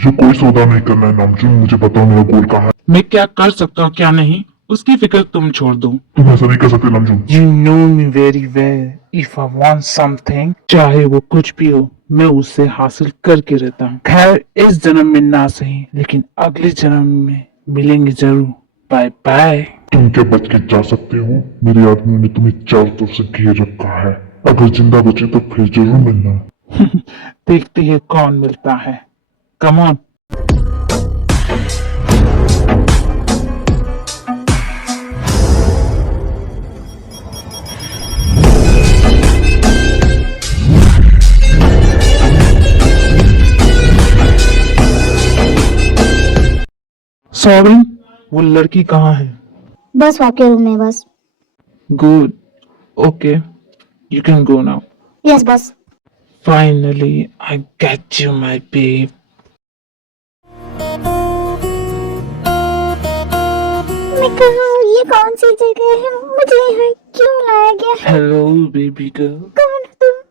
ये कोई सौदा नहीं करना है नामचून, मुझे बताओ मेरा गोल कहाँ है। मैं क्या कर सकता हूँ क्या नहीं उसकी फिक्र तुम छोड़ दो। तुम ऐसा नहीं कर सकते Namchoom. You know me very well. If I want something, चाहे वो कुछ भी हो, मैं उसे हासिल करके रहता हूँ। खैर इस जन्म में ना सही, लेकिन अगले जन्म में मिलेंगे जरूर। Bye bye. तुम क्या बच के जा सकते हो? मेरे आदमी ने तुम्हें चारों तरफ से घेर रखा है। अगर जिंदा बचे तो फिर जरूर मिलना। देखते हैं कौन मिलता है। Come on. सॉरी, वो लड़की कहाँ है? बस आपके रूम में बस। Good, okay, you can go now. Yes बस। Finally, I get you, my babe. मैं कहा ये कौन सी जगह है, मुझे यहाँ क्यों लाया गया है? Hello, baby girl. कौन हो तुम?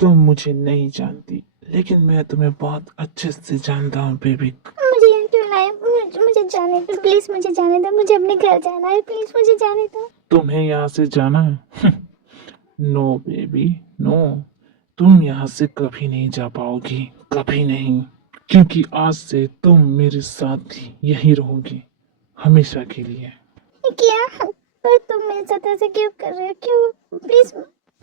तुम मुझे नहीं जानती, लेकिन मैं तुम्हें बहुत अच्छे से जानता हूँ, बेबी। मुझे यहाँ क्यों लाया? मुझे जाने दो प्लीज, मुझे जाने दो, मुझे अपने घर जाना है, प्लीज मुझे जाने दो। तुम्हें यहाँ से जाना है? No baby, no. तुम यहाँ से कभी नहीं जा पाओगी, कभी नहीं, क्योंकि आज से तुम मेरे साथ यहीं रहोगी, हमेशा के लिए। क्या? पर तुम मेरे साथ ऐसे क्यों कर रहे हो? क्यों? प्लीज,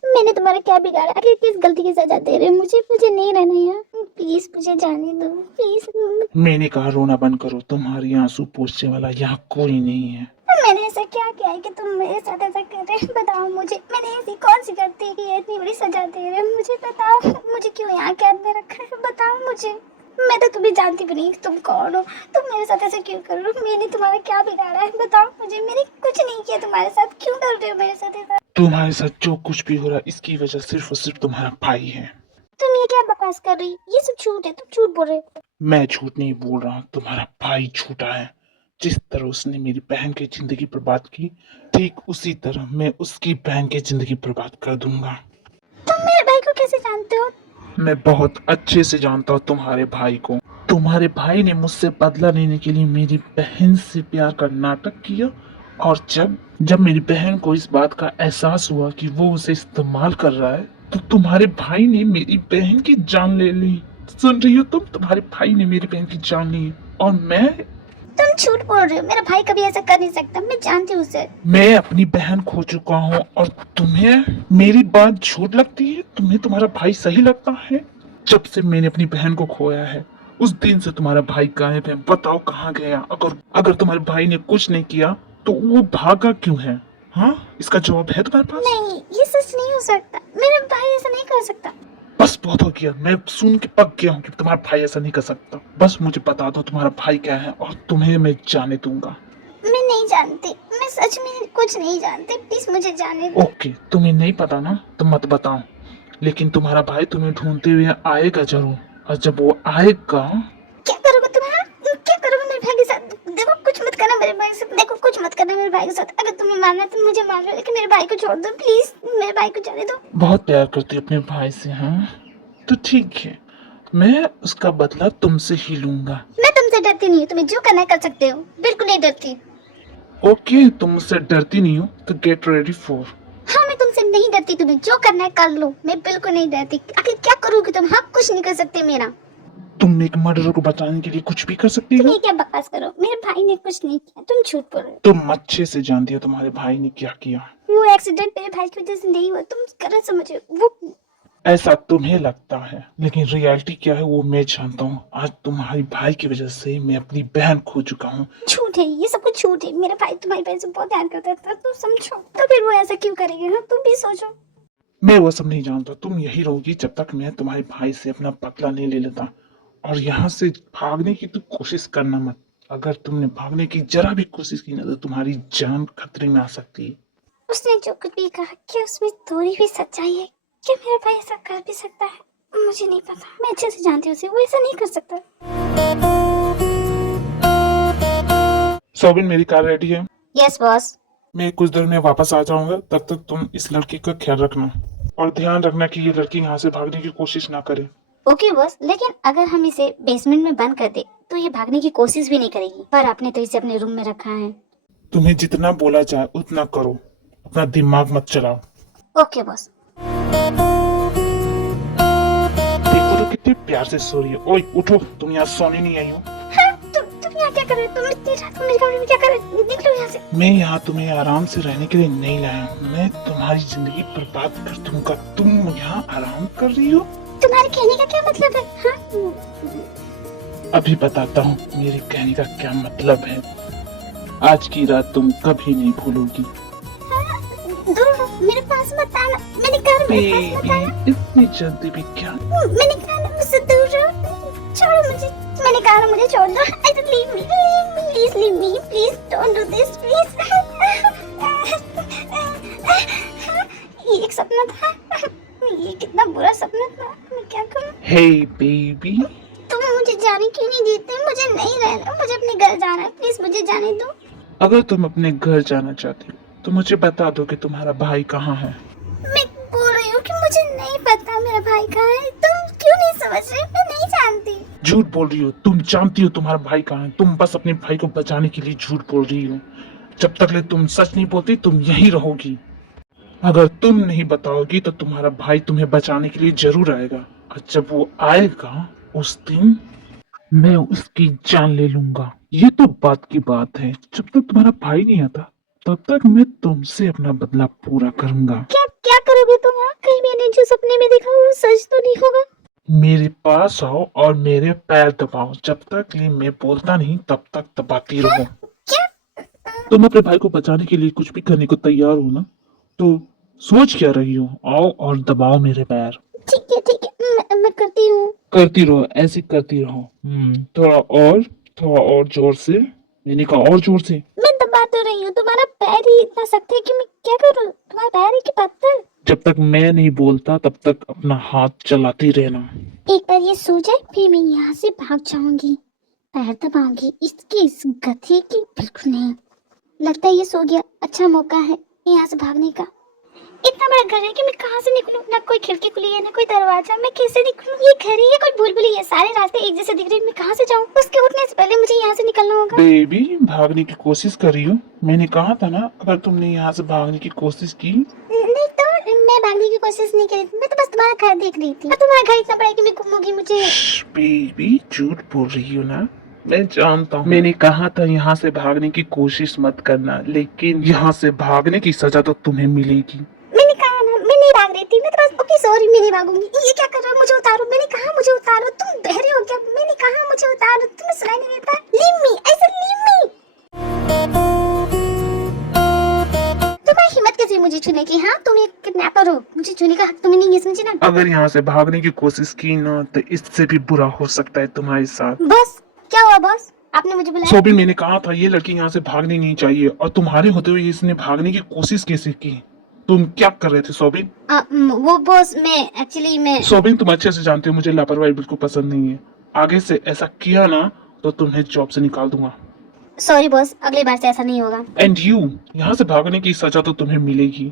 मैंने तुम्हारा क्या बिगाड़ा? आखिर किस गलती की सजा दे रहे हो मुझे? मुझे नहीं रहना यहाँ, प्लीज मुझे जाने दो प्लीज। मैंने कहा रोना बंद करो, तुम्हारी आंसू पोंछने वाला यहाँ कोई नहीं है। मैंने ऐसा क्या किया है कि तुम मेरे साथ ऐसा कर रहे हो? बताओ मुझे, मैंने ऐसी कौन सी गलती की है इतनी बड़ी सजा दे रहे हो? मुझे बताओ, मुझे क्यों यहाँ कैद में रखा है? बताओ मुझे। मैं तो तुम्हें जानती भी नहीं तुम कौन हो, तुम मेरे साथ ऐसा क्यों कर रहे हो? मैंने तुम्हारा क्या बिगाड़ा है? बताओ मुझे। मैंने कुछ नहीं किया तुम्हारे साथ, क्यों कर रहे हो मेरे साथ ऐसा? तुम्हारे साथ जो कुछ भी हो रहा है इसकी वजह सिर्फ और सिर्फ तुम्हारा भाई है। तुम ये क्या बकवास कर रही? ये सब झूठ है, तुम झूठ बोल रहे हो। मैं झूठ नहीं बोल रहा, तुम्हारा भाई झूठा है। जिस तरह उसने मेरी बहन की जिंदगी बर्बाद की, ठीक उसी तरह मैं उसकी बहन की जिंदगी बर्बाद कर दूंगा। तुम मेरे भाई को कैसे जानते हो? मैं बहुत अच्छे से जानता हूँ तुम्हारे भाई को। तुम्हारे भाई ने मुझसे बदला लेने के लिए मेरी बहन से प्यार का नाटक किया, और जब जब मेरी बहन को इस बात का एहसास हुआ कि वो उसे इस्तेमाल कर रहा है, तो तुम्हारे भाई ने मेरी बहन की जान ले ली। सुन रही हो तुम? तुम्हारे भाई ने मेरी बहन की जान ली, और तुम झूठ बोल रहे हो, मेरा भाई कभी ऐसा कर नहीं सकता, मैं जानती हूँ उसे। मैं अपनी बहन खो चुका हूँ, और तुम्हें मेरी बात झूठ लगती है? तुम्हें तुम्हारा भाई सही लगता है? जब से मैंने अपनी बहन को खोया है, उस दिन से तुम्हारा भाई गायब है। बताओ कहाँ गया? अगर अगर तुम्हारे भाई ने कुछ नहीं किया तो वो भागा क्यों है? हाँ, इसका जवाब है तुम्हारे पास? नहीं, ये सच नहीं हो सकता, मेरा भाई ऐसा नहीं कर सकता। बस बहुत हो गया, मैं सुन के पक गया हूँ कि तुम्हारा भाई ऐसा नहीं कर सकता। बस मुझे बता दो तुम्हारा भाई क्या है, और तुम्हें मैं जाने दूंगा। मैं नहीं जानती, मैं सच में कुछ नहीं जानती, प्लीज मुझे जाने दो। ओके, तुम्हें नहीं पता ना तो मत बताओ, लेकिन तुम्हारा भाई तुम्हें ढूंढते हुए आएगा जरूर, और जब वो आएगा। क्या करोगे तुम? हाँ, क्या करोगे मेरे भाई के साथ? देखो कुछ मत करना मेरे भाई के साथ, देखो कुछ मत करना मेरे भाई के साथ। अगर तुम्हें मारना है तो मुझे मार लो, लेकिन मेरे भाई को छोड़ दो प्लीज, मेरे भाई को जाने दो। बहुत प्यार करती हो अपने भाई से, हाँ? तो ठीक है, मैं उसका बदला तुमसे ही लूंगा। मैं तुमसे डरती नहीं हूँ, तुम्हें जो करना है कर सकते हो, बिल्कुल नहीं डरती। ओके, तुम मुझसे डरती नहीं हो तो गेट रेडी फॉर। हाँ, मैं तुमसे नहीं डरती, तुम्हें जो करना है कर लो, मैं बिल्कुल नहीं डरती। आखिर क्या करोगे तुम? हाँ, कुछ नहीं कर सकते मेरा। तुम एक मर्डर को बचाने के लिए कुछ भी कर सकती तुम हो। ये क्या बकवास करो? मेरे भाई ने कुछ नहीं किया, तुम झूठ बोल रहे हो। तुम अच्छे से जानती हो तुम्हारे भाई ने क्या किया। वो एक्सीडेंट मेरे भाई की वजह से नहीं हुआ, तुम गलत समझ रहे हो। वो ऐसा तुम्हें लगता है, लेकिन रियलिटी क्या है वो मैं जानता हूँ। आज तुम्हारे भाई की वजह से मैं अपनी बहन खो चुका हूँ। झूठ है, ये सब कुछ झूठ है। मेरा भाई तुम्हारी बहन से बहुत प्यार करता था, तुम समझो। तो फिर वो ऐसा क्यों करेगा? हाँ, तुम भी सोचो। मैं वो सब नहीं जानता, तुम यही रहोगी जब तक मैं तुम्हारे भाई से अपना बदला नहीं ले लेता। और यहाँ से भागने की तो कोशिश करना मत। अगर तुमने भागने की जरा भी कोशिश की ना तो तुम्हारी जान खतरे में आ सकती है। उसने जो कुछ भी कहा, क्या उसमें थोड़ी भी सच्चाई है? क्या मेरा भाई ऐसा कर भी सकता है? मुझे नहीं पता, मैं अच्छे से जानती हूँ उसे, वो ऐसा नहीं कर सकता। सोबिन, मेरी कार रेडी है। Yes boss. मैं कुछ देर में वापस आ जाऊंगा, तब तक तुम इस लड़की का ख्याल रखना, और ध्यान रखना कि ये लड़की यहाँ से भागने की कोशिश ना करे। ओके बॉस, लेकिन अगर हम इसे बेसमेंट में बंद कर दे तो ये भागने की कोशिश भी नहीं करेगी। पर आपने तो इसे अपने रूम में रखा है। तुम्हें जितना बोला जाए उतना करो, अपना दिमाग मत चलाओ। Okay boss. देखो तो कितने प्यार से सो रही है। ओए उठो, तुम यहाँ सोने नहीं आई हो। हाँ, तुम यहाँ क्या कर रहे हो? तुम इतनी रात को मेरे कमरे में क्या कर रहे हो? निकलो यहाँ से। मैं यहाँ तुम्हें आराम से रहने के लिए नहीं लाया हूँ। मैं तुम्हारी जिंदगी बर्बाद कर दूंगा। तुम यहाँ आराम कर रही हो। तुम्हारे कहने का क्या मतलब है? हाँ? अभी बताता हूँ मेरे कहने का क्या मतलब है। आज की रात तुम कभी नहीं भूलोगी। दूर रहो, मेरे पास मत आना। मैंने कहा मेरे पास मत बेबी, आना। इतनी जल्दी भी क्या? मैंने कहा ना, मुझसे दूर रहो। छोड़ो मुझे। मैंने कहा ना, मुझे छोड़ दो। Leave me, please leave me, please don't do this, please. ये एक सपना था। ये कितना बुरा सपना था। मैं क्या करूं? हे बेबी, तुम मुझे जाने क्यों नहीं देते? मुझे नहीं रहना, मुझे अपने घर जाना है। प्लीज मुझे जाने दो। अगर तुम अपने घर जाना चाहती हो तो मुझे बता दो कि तुम्हारा भाई कहाँ है। मैं बोल रही हूँ कि मुझे नहीं पता मेरा भाई कहाँ है। तुम क्यों नहीं समझ रहे? मैं नहीं जानती। झूठ बोल रही हो। तुम जानती हो तुम्हारा भाई कहाँ है। तुम बस अपने भाई को बचाने के लिए झूठ बोल रही हो। जब तक ले तुम सच नहीं बोलती तुम यहीं रहोगी। अगर तुम नहीं बताओगी तो तुम्हारा भाई तुम्हें बचाने के लिए जरूर आएगा, और जब वो आएगा उस दिन मैं उसकी जान ले लूंगा। ये तो बात की बात है। जब तक तुम्हारा भाई नहीं आता तब तक मैं तुमसे अपना बदला पूरा करूंगा। क्या क्या करोगे तुम? कहीं मैंने जो सपने में देखा वो सच तो नहीं होगा? मेरे पास आओ और मेरे पैर दबाओ। जब तक ये मैं बोलता नहीं तब तक दबाती रहो। क्या? तुम अपने भाई को बचाने के लिए कुछ भी करने को तैयार हो ना, तो सोच क्या रही हो? आओ और दबाओ मेरे पैर। ठीक है ठीक है, मैं करती हूँ। करती रहो, ऐसे करती रहो। थोड़ा और जोर से। मैंने कहा और जोर से। मैं दबा तो रही हूँ। तुम्हारा पैर ही इतना सख्त है कि मैं क्या करूँ? तुम्हारा पैर है कि पत्थर? जब तक मैं नहीं बोलता तब तक अपना हाथ चलाती रहना। एक बार ये सो जाए फिर मैं यहाँ से भाग जाऊंगी। पैर दबाऊंगी। इसकी इस गति की बिल्कुल नहीं। लगता है ये सो गया। अच्छा मौका है यहाँ से भागने का। इतना बड़ा घर है कि मैं कहाँ से निकलूं? ना कोई खिड़की खुली है ना कोई दरवाजा। मैं कैसे निकलूं? ये घर है या कोई बुलबुली है? सारे रास्ते एक जैसे दिख रहे हैं। मैं कहाँ से जाऊं? उसके उठने से पहले मुझे यहाँ से निकलना होगा। बेबी, भागने की कोशिश कर रही हो। मैंने कहा था ना, अगर तुमने यहाँ से भागने की कोशिश की। नहीं तो मैं भागने की कोशिश नहीं करी। मैं तो बस तुम्हारा घर देख रही थी। और तुम्हारा घर इतना बड़ा है कि मैं घूमूंगी। मुझे बेबी, झूठ बोल रही हो ना। मैं जानता हूँ। मैंने कहा था यहाँ से भागने की कोशिश मत करना, लेकिन यहाँ से भागने की सजा तो तुम्हें मिलेगी। मैंने कहा ना, मैं नहीं भाग रही थी। मैं तो बस ओके सॉरी, मैं नहीं भागूंगी। ये क्या कर रहे हो? मुझे उतारो। मैंने कहा मुझे उतारो। तुम बहरे हो क्या? मैंने कहा मुझे उतारो। तुम्हें सुनाई नहीं देता? लीव मी, ऐसे लीव मी। तुम्हारी हिम्मत कैसे हुई मुझे छूने की? हाँ, तुम एक किडनैपर हो। मुझे छूने का हक तुम्हें नहीं है, समझे ना? अगर यहाँ से भागने की कोशिश की ना तो इससे भी बुरा हो सकता है तुम्हारे साथ। बॉस, क्या हुआ बॉस? आपने मुझे बुलाया? सोबिन, मैंने कहा था ये लड़की यहाँ से भागनी नहीं चाहिए, और तुम्हारे होते हुए इसने भागने की कोशिश कैसे की? तुम क्या कर रहे थे सोबिन? वो बॉस, मैं सोबिन, तुम अच्छे से जानते हो मुझे लापरवाही बिल्कुल पसंद नहीं है। आगे से ऐसा किया ना तो तुम्हें जॉब से निकाल दूंगा। सॉरी बॉस, अगली बार से ऐसा नहीं होगा। एंड यू, यहाँ से भागने की सजा तो तुम्हें मिलेगी।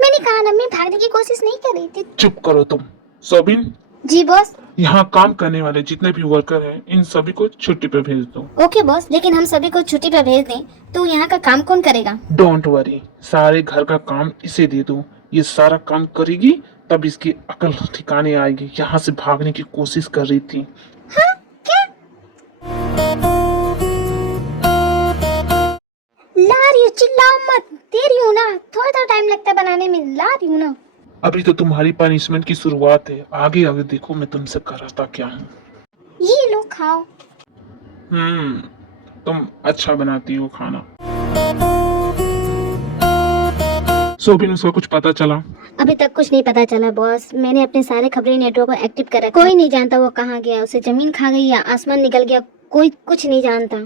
मैंने कहा ना, मैं भागने की कोशिश नहीं कर रही थी। चुप करो तुम। सोबिन, जी बॉस। यहाँ काम करने वाले जितने भी वर्कर हैं इन सभी को छुट्टी पे भेज दो। ओके बॉस, लेकिन हम सभी को छुट्टी पर भेज दें तो यहाँ का काम कौन करेगा? डोंट वरी, सारे घर का काम इसे दे दो। ये सारा काम करेगी तब इसकी अकल ठिकाने आएगी। यहाँ से भागने की कोशिश कर रही थी। हाँ, क्या? ला रही हूँ, चिल्लाओ मत। दे रही हूँ ना, थोड़ा टाइम लगता है बनाने में। ला रही हूँ ना। अभी तो तुम्हारी पनिशमेंट की शुरुआत है। आगे आगे देखो मैं तुमसे कराता क्या हूँ। ये लो, खाओ। तुम अच्छा बनाती हो खाना। सोबिन, उसका कुछ पता चला? अभी तक कुछ नहीं पता चला बॉस। मैंने अपने सारे खबरें नेटवर्क को एक्टिव कर रखा। कोई नहीं जानता वो कहाँ गया। उसे जमीन खा गई या आसमान निकल गया, कोई कुछ नहीं जानता।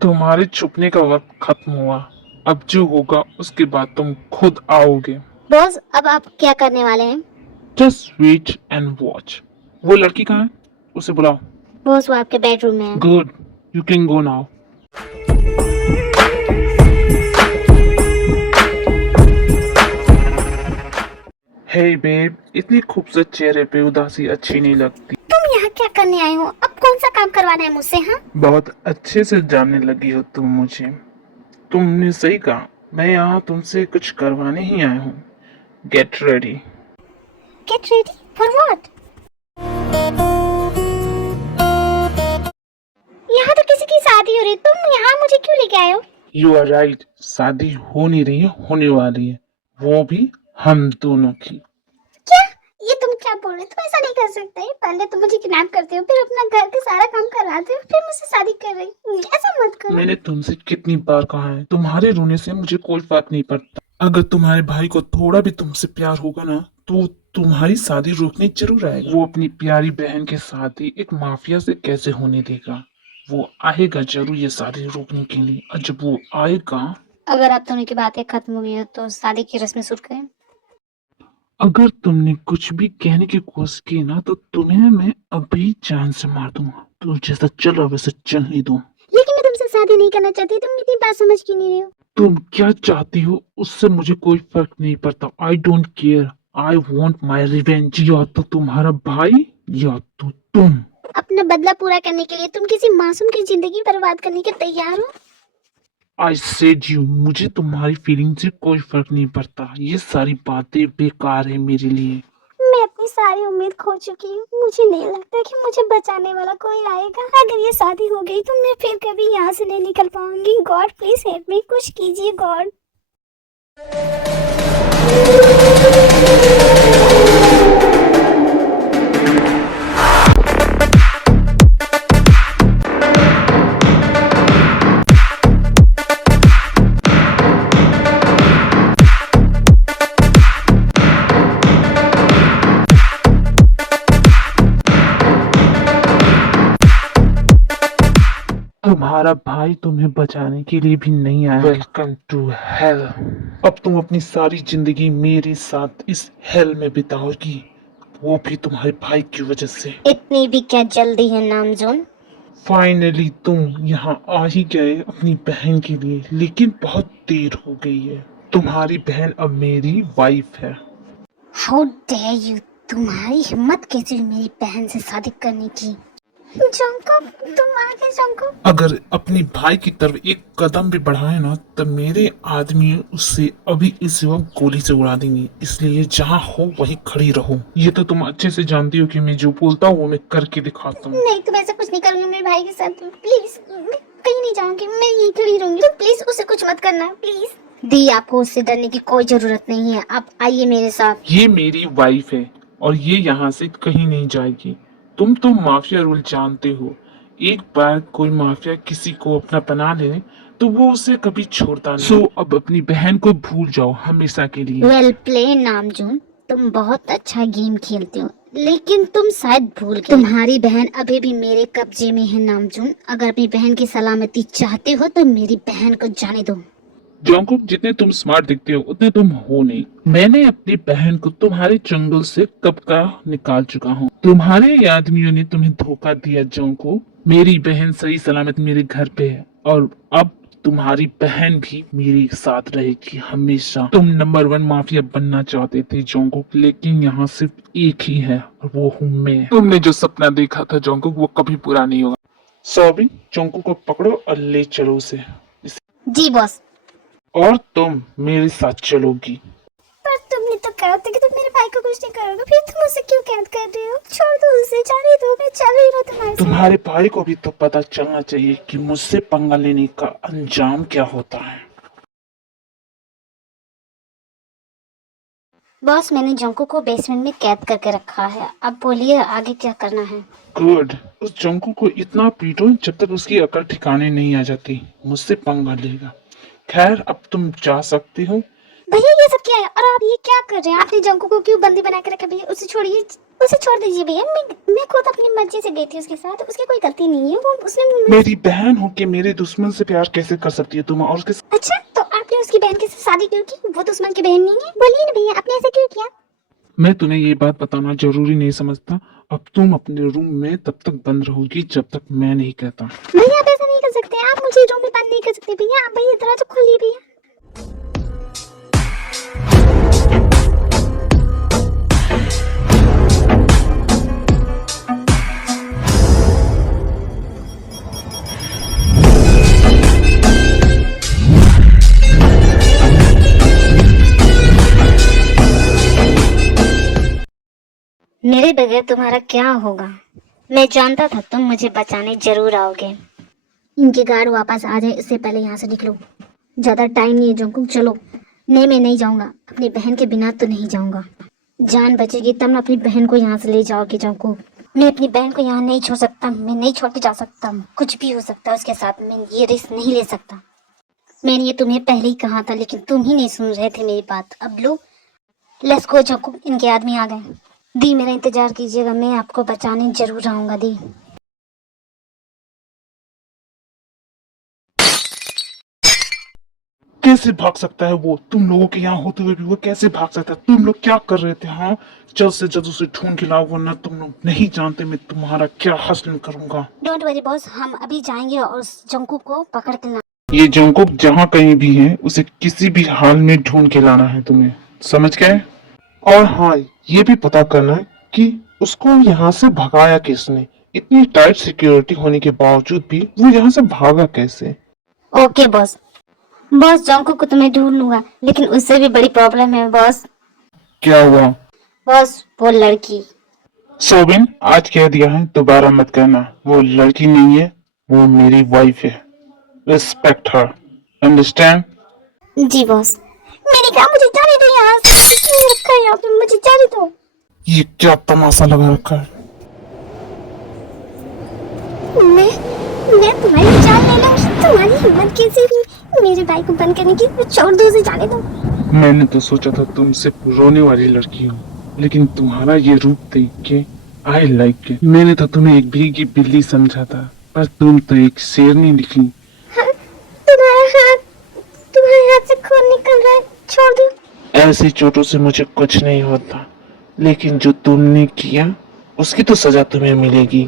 तुम्हारे छुपने का वक्त खत्म हुआ। अब जो होगा उसके बाद तुम खुद आओगे। बॉस, अब आप क्या करने वाले हैं? Just wait and watch. वो लड़की कहाँ है? उसे बुलाओ। बॉस, वो आपके बेडरूम में है। Good, you can go now. Hey babe, इतनी खूबसूरत चेहरे पे उदासी अच्छी नहीं लगती। क्या करने आए हो? अब कौन सा काम करवाना है मुझसे? हाँ, बहुत अच्छे से जानने लगी हो तुम मुझे। तुमने सही कहा, मैं यहाँ तुमसे कुछ करवाने ही आया हूँ। Get ready. Get ready for what? यहाँ तो किसी की शादी हो रही है, तुम यहाँ मुझे क्यों लेके आए हो? यू आर राइट, शादी हो नहीं रही है, होने वाली है, वो भी हम दोनों की। क्या? ये तुम क्या बोल रहे हो? तुम ऐसा नहीं कर सकते। पहले तुम मुझे किडनैप करते हो, फिर अपना घर का सारा काम करवाते हो, फिर मुझसे शादी कर रही हो। ऐसा मत करो। मैंने तुमसे कितनी बार कहा है, तुम्हारे रोने से मुझे कोई फर्क नहीं पड़ता। अगर तुम्हारे भाई को थोड़ा भी तुमसे प्यार होगा ना, तो तुम्हारी शादी रोकने जरूर आएगा। वो अपनी प्यारी बहन के साथ ही एक माफिया से कैसे होने देगा? वो आएगा जरूर ये शादी रोकने के लिए, और जब वो आएगा, अगर आप दोनों की बातें खत्म हो गई हो तो शादी की रस्में शुरू करें। अगर तुमने कुछ भी कहने की कोशिश की ना, तो तुम्हें मैं अभी जान से मार दूंगा। तो जैसा चल रहा वैसे चलने दो। लेकिन मैं तुमसे शादी नहीं करना चाहती। तुम मेरी बात समझ क्यों नहीं रहे हो? तुम क्या चाहती हो उससे मुझे कोई फर्क नहीं पड़ता। I don't care, I want my revenge. या तो तुम्हारा भाई या तो तुम। अपना बदला पूरा करने के लिए तुम किसी मासूम की जिंदगी बर्बाद करने के तैयार हो? आई सेड यू, मुझे तुम्हारी फीलिंग से कोई फर्क नहीं पड़ता। ये सारी बातें बेकार है मेरे लिए। मैं अपनी सारी उम्मीद खो चुकी हूँ। मुझे नहीं लगता कि मुझे बचाने वाला कोई आएगा। अगर ये शादी हो गई तो मैं फिर कभी यहाँ से नहीं निकल पाऊंगी। गॉड प्लीज हेल्प मी, कुछ कीजिए गॉड। तुम्हारा भाई तुम्हें बचाने के लिए भी नहीं आया। Welcome to hell. अब तुम अपनी सारी जिंदगी मेरे साथ इस हेल में बिताओगी, वो भी तुम्हारे भाई की वजह से। इतनी भी क्या जल्दी है नामजोन? फाइनली तुम यहाँ आ ही गए अपनी बहन के लिए, लेकिन बहुत देर हो गई है। तुम्हारी बहन अब मेरी वाइफ है। How dare you! तुम्हारी हिम्मत कैसे हुई मेरी बहन से शादी करने की? जंको, तुम आ गए जंको। अगर अपनी भाई की तरफ एक कदम भी बढ़ाए ना, तब मेरे आदमी उससे अभी इस वक्त गोली से उड़ा देंगे। इसलिए जहाँ हो वहीं खड़ी रहो। ये तो तुम अच्छे से जानती हो कि मैं जो बोलता हूँ वो मैं करके दिखाता हूँ। नहीं, तुम ऐसा कुछ नहीं करूंगी मेरे भाई के साथ। प्लीज, मैं कहीं नहीं जाऊंगी, मैं यहीं खड़ी रहूंगी। तुम प्लीज उसे कुछ मत करना, प्लीज। दी, आपको उससे डरने की कोई जरूरत नहीं है। आप आइए मेरे साथ। ये मेरी वाइफ है और ये यहाँ से कहीं नहीं जाएगी। तुम तो माफिया रूल जानते हो, एक बार कोई माफिया किसी को अपना बना ले तो वो उसे कभी छोड़ता नहीं। सो अब अपनी बहन को भूल जाओ हमेशा के लिए। वेल प्ले नामजून, तुम बहुत अच्छा गेम खेलते हो, लेकिन तुम शायद भूल गए तुम्हारी बहन अभी भी मेरे कब्जे में है नामजून। अगर अपनी बहन की सलामती चाहते हो तो मेरी बहन को जाने दो। जॉन्कुक, जितने तुम स्मार्ट दिखते हो उतने तुम हो नहीं। मैंने अपनी बहन को तुम्हारे जंगल से कब का निकाल चुका हूँ। तुम्हारे आदमियों ने तुम्हें धोखा दिया जॉन्कुक। मेरी बहन सही सलामत मेरे घर पे है और अब तुम्हारी बहन भी मेरे साथ रहेगी हमेशा। तुम नंबर 1 माफिया बनना चाहते थे जॉन्कुक, लेकिन यहाँ सिर्फ एक ही है और वो हूँ मैं। तुमने जो सपना देखा था जॉन्कुक, वो कभी पूरा नहीं होगा। सॉरी, जॉन्कुक को पकड़ो और ले चलो उसे। जी बॉस। और तुम मेरे साथ चलोगी। पर तुमने तो कहा था कि तुम मेरे भाई को कुछ नहीं करोगे, फिर तुम उसे क्यों कैद कर रहे हो? छोड़ दो उसे, जाने दो, मैं चल रही हूँ तुम्हारे साथ। तुम्हारे भाई को भी तो पता चलना चाहिए कि मुझसे पंगा लेने का अंजाम क्या होता है। बॉस, मैंने जंको को बेसमेंट में कैद करके रखा है। अब बोलिए आगे क्या करना है? गुड, उस जंकू को इतना पीटो जब तक उसकी अकल ठिकाने नहीं आ जाती। मुझसे पंगा लेगा। खैर, अब तुम जा सकती हो। भैया ये सब क्या है और आप ये क्या कर रहे हैं? आपने जंको को क्यों बंदी बना के रखा? भैया उसे छोड़िए, उसे छोड़ दीजिए भैया। मैं खुद अपनी मर्जी से गई थी उसके साथ, उसकी कोई गलती नहीं है। वो उसने मेरी बहन हो के मेरे दुश्मन से प्यार कैसे कर सकती है तुम? और उसके अच्छा, तो आपने उसकी बहन के साथ शादी क्यों की? वो दुश्मन की बहन नहीं है। बोलिए ना भैया, आपने ऐसा क्यों किया? मैं तुम्हें ये बात बताना जरूरी नहीं समझता। अब तुम अपने रूम में तब तक बंद रहोगी जब तक मैं नहीं कहता। भैया आप ऐसा नहीं कर सकते, आप मुझे रूम में बंद नहीं कर सकते भैया। आप भैया दरवाजा खोलिए भैया। मेरे बगैर तुम्हारा क्या होगा। मैं जानता था तुम मुझे बचाने जरूर आओगे। इनके गार्ड वापस आ जाए इससे पहले यहाँ से निकलो। ज्यादा टाइम नहीं है जंकुक, चलो। नहीं, मैं नहीं जाऊंगा, अपनी बहन के बिना तो नहीं जाऊंगा। जान बचेगी तब ना अपनी बहन को यहाँ से ले जाओगे जंकुक। मैं अपनी बहन को यहाँ नहीं छोड़ सकता, मैं नहीं छोड़ के जा सकता। कुछ भी हो सकता है उसके साथ, मैं ये रिस्क नहीं ले सकता। मैंने ये तुम्हें पहले ही कहा था लेकिन तुम ही नहीं सुन रहे थे मेरी बात। अब लो, लेट्स गो जंकुक, इनके आदमी आ गए। दी मेरा इंतजार कीजिएगा, मैं आपको बचाने जरूर आऊंगा दी। कैसे भाग सकता है वो? तुम लोगों के यहाँ होते हुए भी वो कैसे भाग सकता है? तुम लोग क्या कर रहे थे? हाँ, जल्द से जल्द उसे ढूंढ के लाओ, वरना तुम लोग नहीं जानते मैं तुम्हारा क्या हश्र करूंगा। डोंट वरी बॉस, हम अभी जाएंगे और उस जंकुक को पकड़ के ला। ये जंकुक जहाँ कहीं भी है उसे किसी भी हाल में ढूंढ के लाना है तुम्हें, समझ गए? और हाँ, ये भी पता करना है कि उसको यहाँ से भगाया किसने। इतनी टाइट सिक्योरिटी होने के बावजूद भी वो यहाँ से भागा कैसे? Okay boss. बॉस जंकुक को तो मैं ढूंढ लूंगा, लेकिन उससे भी बड़ी प्रॉब्लम है बॉस। क्या हुआ? बॉस वो लड़की। सोबिन, आज कह दिया है, दोबारा मत कहना। वो लड़की नहीं है, वो मेरी वाइफ है। Respect her, understand? जी बॉस। मैंने कहा मुझे जाने दो यहाँ से, क्यों रखा है यहाँ पे, मुझे जाने दो। ये क्या तमाशा लगा रखा है? मैं तुम्हारी जान ले लूंगी। तुम्हारी हिम्मत कैसे हुई मेरे भाई को बंद करने की? छोड़ दो उसे, जाने दो। मैंने तो सोचा था तुम सिर्फ रोने वाली लड़की हो, लेकिन तुम्हारा ये रूप देख के आई लाइक इट। मैंने तो तुम्हें एक भीगी बिल्ली समझा था, पर तुम तो एक शेरनी निकली। हाँ, तुम्हारे हाथ से खून निकल रहा है, छोड़ दो। ऐसी चोटों से मुझे कुछ नहीं होता, लेकिन जो तुमने किया उसकी तो सजा तुम्हें मिलेगी।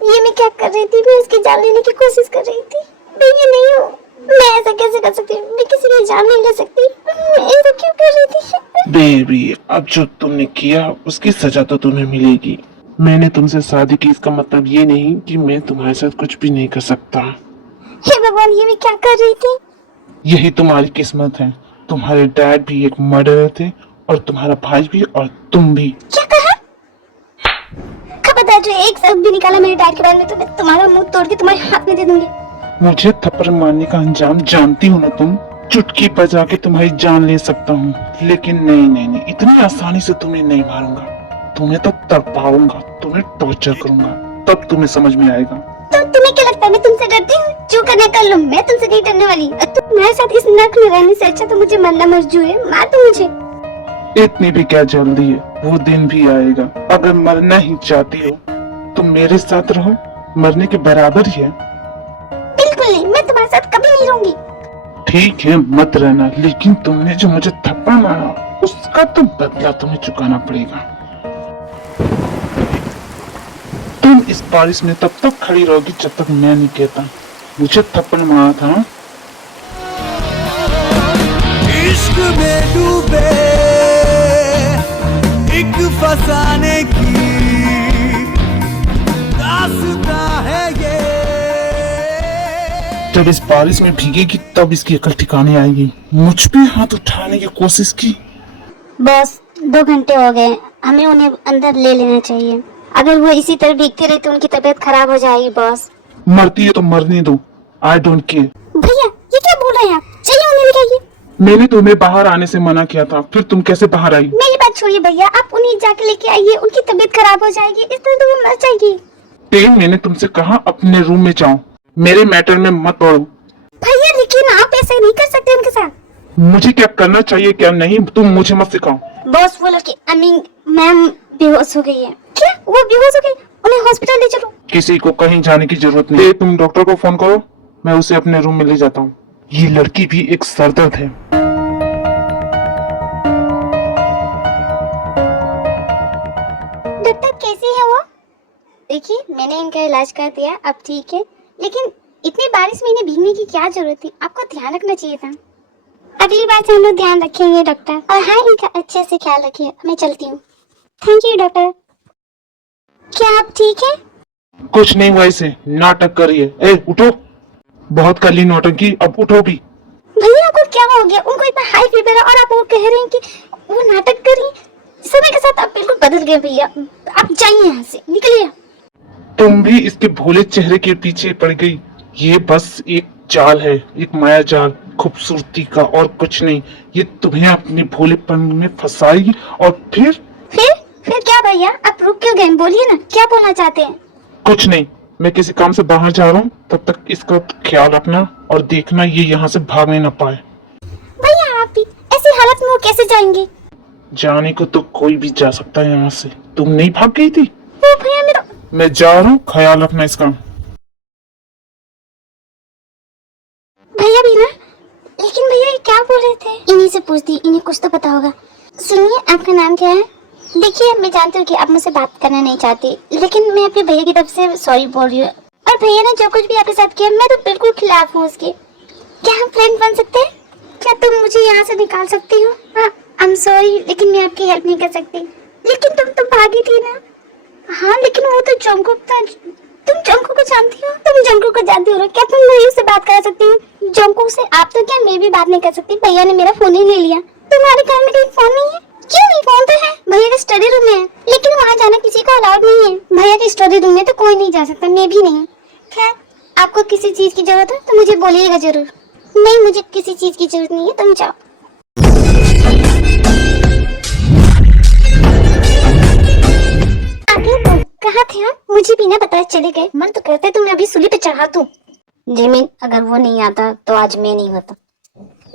ये मैं क्या कर रही थी? मैं उसकी जान लेने की कोशिश कर रही थी। मैं ये नहीं हूँ, मैं ऐसा कैसे कर सकती हूँ? मैं किसी की जान नहीं ले सकती। मैं ऐसा क्यों कर रही थी? बेबी, अब जो तुमने किया उसकी सजा तो तुम्हें मिलेगी। मैंने तुमसे शादी की, इसका मतलब ये नहीं कि मैं तुम्हारे साथ कुछ भी नहीं कर सकता। हे भगवान, ये मैं क्या कर रही थी? यही तुम्हारी किस्मत है। तुम्हारे डैड भी एक मर्डरर थे, और तुम्हारा भाई भी, और तुम भी। क्या कहा? खबरदार जो एक शब्द भी निकाला मेरे डैड के बारे में तो मैं तुम्हारा मुंह तोड़ के तुम्हारे हाथ में दे दूंगी। मुझे थप्पड़ मारने का अंजाम जानती हो ना तुम? चुटकी बजा के तुम्हारी जान ले सकता हूँ, लेकिन नहीं नहीं नहीं, इतनी आसानी से तुम्हें नहीं मारूंगा। तुम्हें तो तड़पाऊंगा, तुम्हें टॉर्चर करूंगा, तब तुम्हें समझ में आएगा। तो तुम्हें क्या लगता है मैं तुमसे डरती हूँ? जो करना कर लो, मैं तुमसे नहीं डरने वाली। तुम्हारे साथ इस नर्क में रहने से अच्छा तो मुझे मरना मंजूर है। मार दो मुझे। इतनी भी क्या जल्दी है? वो दिन भी आएगा। अगर मरना ही चाहती हो तो मेरे साथ रहो, मरने के बराबर ही है। बिल्कुल नहीं, मैं तुम्हारे साथ कभी नहीं रहूंगी। ठीक है, मत रहना, लेकिन तुमने जो मुझे थप्पड़ मारा उसका तो बदला तुम्हें चुकाना पड़ेगा। तुम इस बारिश में तब तक खड़ी रहोगी जब तक मैं नहीं कहता मुझे थप्पड़ मारा था। इश्क में डूबे एक फसाने की दास्तां है ये। जब इस बारिश में भीगेगी तब इसकी अकल ठिकाने आएगी। मुझ पे हाथ उठाने की कोशिश की। बॉस 2 घंटे हो गए, हमें उन्हें अंदर ले लेना चाहिए। अगर वो इसी तरह भीगते रहे तो उनकी तबीयत खराब हो जाएगी बॉस। मरती है तो मरने दो, आई डोंट केयर। भैया ये क्या बोल रहे हैं आप? चलिए उन्हें दिखाइए। मैंने तुम्हें बाहर आने से मना किया था, फिर तुम कैसे बाहर आई? मेरी बात छोड़िए भैया, आप उन्हें जाके लेके आइए। उनकी तबीयत खराब हो जाएगी, इस तरह तो वो मर जाएगी। मैंने तुमसे कहा अपने रूम में जाओ, मेरे मैटर में मत पड़ो। भैया लेकिन आप ऐसे नहीं कर सकते उनके साथ। मुझे क्या करना चाहिए क्या नहीं, तुम मुझे मत सिखाओ। बॉस वो लड़की मैम बेहोश हो गई है। क्या वो बेहोश हो गई? उन्हें हॉस्पिटल ले चलो। किसी को कहीं जाने की जरूरत नहीं। तुम डॉक्टर को फोन करो, मैं उसे अपने रूम में ले जाता हूँ। ये लड़की भी एक सरदर्द है। डॉक्टर कैसी है वो? देखिए मैंने इनका इलाज कर दिया, अब ठीक है, लेकिन इतनी बारिश में इन्हें भीगने की क्या जरूरत थी? आपको ध्यान रखना चाहिए था। अगली बार से हम लोग ध्यान रखेंगे डॉक्टर। और हाँ, इनका अच्छे से ख्याल रखिए। मैं चलती हूँ। Thank you doctor. क्या आप ठीक है? कुछ नहीं हुआ, इसे नाटक करिए। ए उठो, बहुत कर ली नौटंकी, अब उठो भी। भैया आपको क्या हो गया? उनको इतना हाई फीवर है और आप वो कह रहे हैं कि वो नाटक कर रही हैं। समय के साथ आप बिल्कुल बदल गए भैया। आप जाइए यहाँ से, निकलिए। तुम भी इसके भोले चेहरे के पीछे पड़ गई। ये बस एक जाल है, एक माया जाल खूबसूरती का, और कुछ नहीं। ये तुम्हें अपने भोलेपन में फंसाएगी और फिर क्या भैया, आप रुक क्यों गए? बोलिए ना, क्या बोलना चाहते हैं? कुछ नहीं। मैं किसी काम से बाहर जा रहा हूँ, तब तक इसका ख्याल रखना और देखना ये यहाँ से भागने न पाए। भैया आप भी ऐसी हालत में वो कैसे जाएंगे? जाने को तो कोई भी जा सकता है यहाँ से। तुम नहीं भाग गई थी? ओ भैया मेरा। मैं जा रहा हूँ, ख्याल रखना इसका। भैया भी ना, लेकिन भैया ये क्या बोल रहे थे? इन्हीं से पूछती, इन्हें कुछ तो पता होगा। सुनिए, आपका नाम क्या है? देखिए, मैं जानती हूँ कि आप मुझसे बात करना नहीं चाहती, लेकिन मैं अपने भैया की तरफ से सॉरी बोल रही हूँ। और भैया ने जो कुछ भी आपके साथ किया, मैं तो बिल्कुल खिलाफ हूँ उसके। क्या हम फ्रेंड बन सकते हैं? क्या तुम मुझे यहाँ से निकाल सकती हो? हाँ, आई एम सॉरी, लेकिन मैं आपकी हेल्प नहीं कर सकती। लेकिन तुम तो भागी थी ना? हाँ, लेकिन वो तो जंगकुक था। तुम जंगकुक को जानती हो? तुम जंगकुक को जानती हो ना? क्या तुम भैया से बात करा सकती हो? जंगकुक से आप तो क्या, मैं भी बात नहीं कर सकती। भैया ने मेरा फोन ही ले लिया। तुम्हारे घर में कहीं फोन नहीं है? क्यों नहीं? फोन तो है, भैया के स्टडी रूम में है, लेकिन वहाँ जाना किसी को अलाउड नहीं है। भैया के स्टडी रूम में तो कोई नहीं जा सकता, मैं भी नहीं। खैर, आपको किसी चीज की जरूरत है तो मुझे बोलिएगा जरूर। नहीं, मुझे किसी चीज की जरूरत नहीं है, तुम जाओ। आगे तो कहाँ थे आप? मुझे बिना बताए चले गए। मन तो करता है तुम्हें अभी सूली पे चढ़ा दूं। जिमिन, अगर वो नहीं आता तो आज मैं नहीं होता।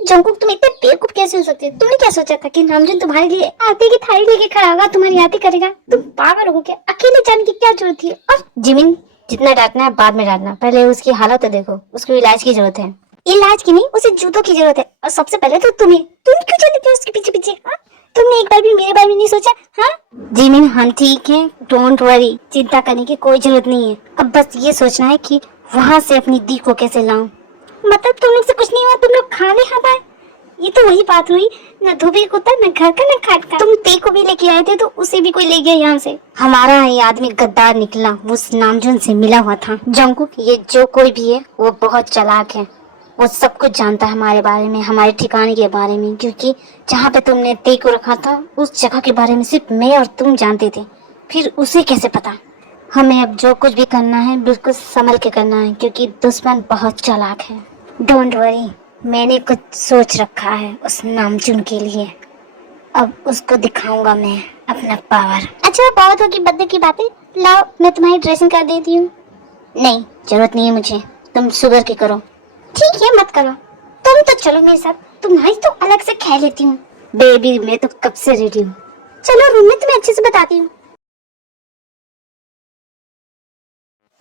जंगकुक, तुम इतने बेवकूफ कैसे हो सकते हो? तुमने क्या सोचा था कि नामजुन तुम्हारे लिए आटे की थाली लेके खड़ा होगा, तुम्हारी आरती करेगा? तुम पागल हो क्या? अकेले जाने की क्या जरूरत थी? और जिमिन, जितना डांटना है बाद में डांटना, पहले उसकी हालत तो देखो। उसको इलाज की जरूरत है। इलाज की नहीं, उसे जूतों की जरूरत है। और सबसे पहले तो तुम क्यों चले थे उसके पीछे पीछे? हाँ, तुमने एक बार भी मेरे बारे में नहीं सोचा? हाँ जिमिन, हम ठीक हैं, डोंट वरी, चिंता करने की कोई जरूरत नहीं है। अब बस ये सोचना है कि वहाँ से अपनी दी को कैसे लाऊं। मतलब तुम लोग से कुछ नहीं हुआ? तुम लोग खाने खाता है? ये तो वही बात हुई, न धोबी कुत्ता, न घर का, न खाट का। तुम दी को भी लेके आए थे तो उसे भी कोई ले गया यहाँ से। हमारा ये आदमी गद्दार निकला, उस नामजुन से मिला हुआ था। जंगकुक, ये जो कोई भी है वो बहुत चालाक है। वो सब कुछ जानता है हमारे बारे में, हमारे ठिकाने के बारे में, क्योंकि जहाँ पे तुमने दी को रखा था उस जगह के बारे में सिर्फ मैं और तुम जानते थे। फिर उसे कैसे पता? हमें अब जो कुछ भी करना है बिल्कुल संभल के करना है, क्योंकि दुश्मन बहुत चालाक है। डोंट वरी, मैंने कुछ सोच रखा है उस नामजुन के लिए। अब उसको दिखाऊंगा मैं अपना पावर। अच्छा, बहुत होगी बर्थडे की बातें। लाओ, मैं तुम्हारी ड्रेसिंग कर देती हूँ। नहीं, जरूरत नहीं है मुझे, तुम शुगर की करो। ठीक है, मत करो। तुम तो चलो मेरे साथ, तुम्हारी तो अलग से ख्याल लेती हूँ। बेबी, मैं तो कब से रेडी हूँ। चलो रूम में, तुम्हें अच्छे से बताती हूँ।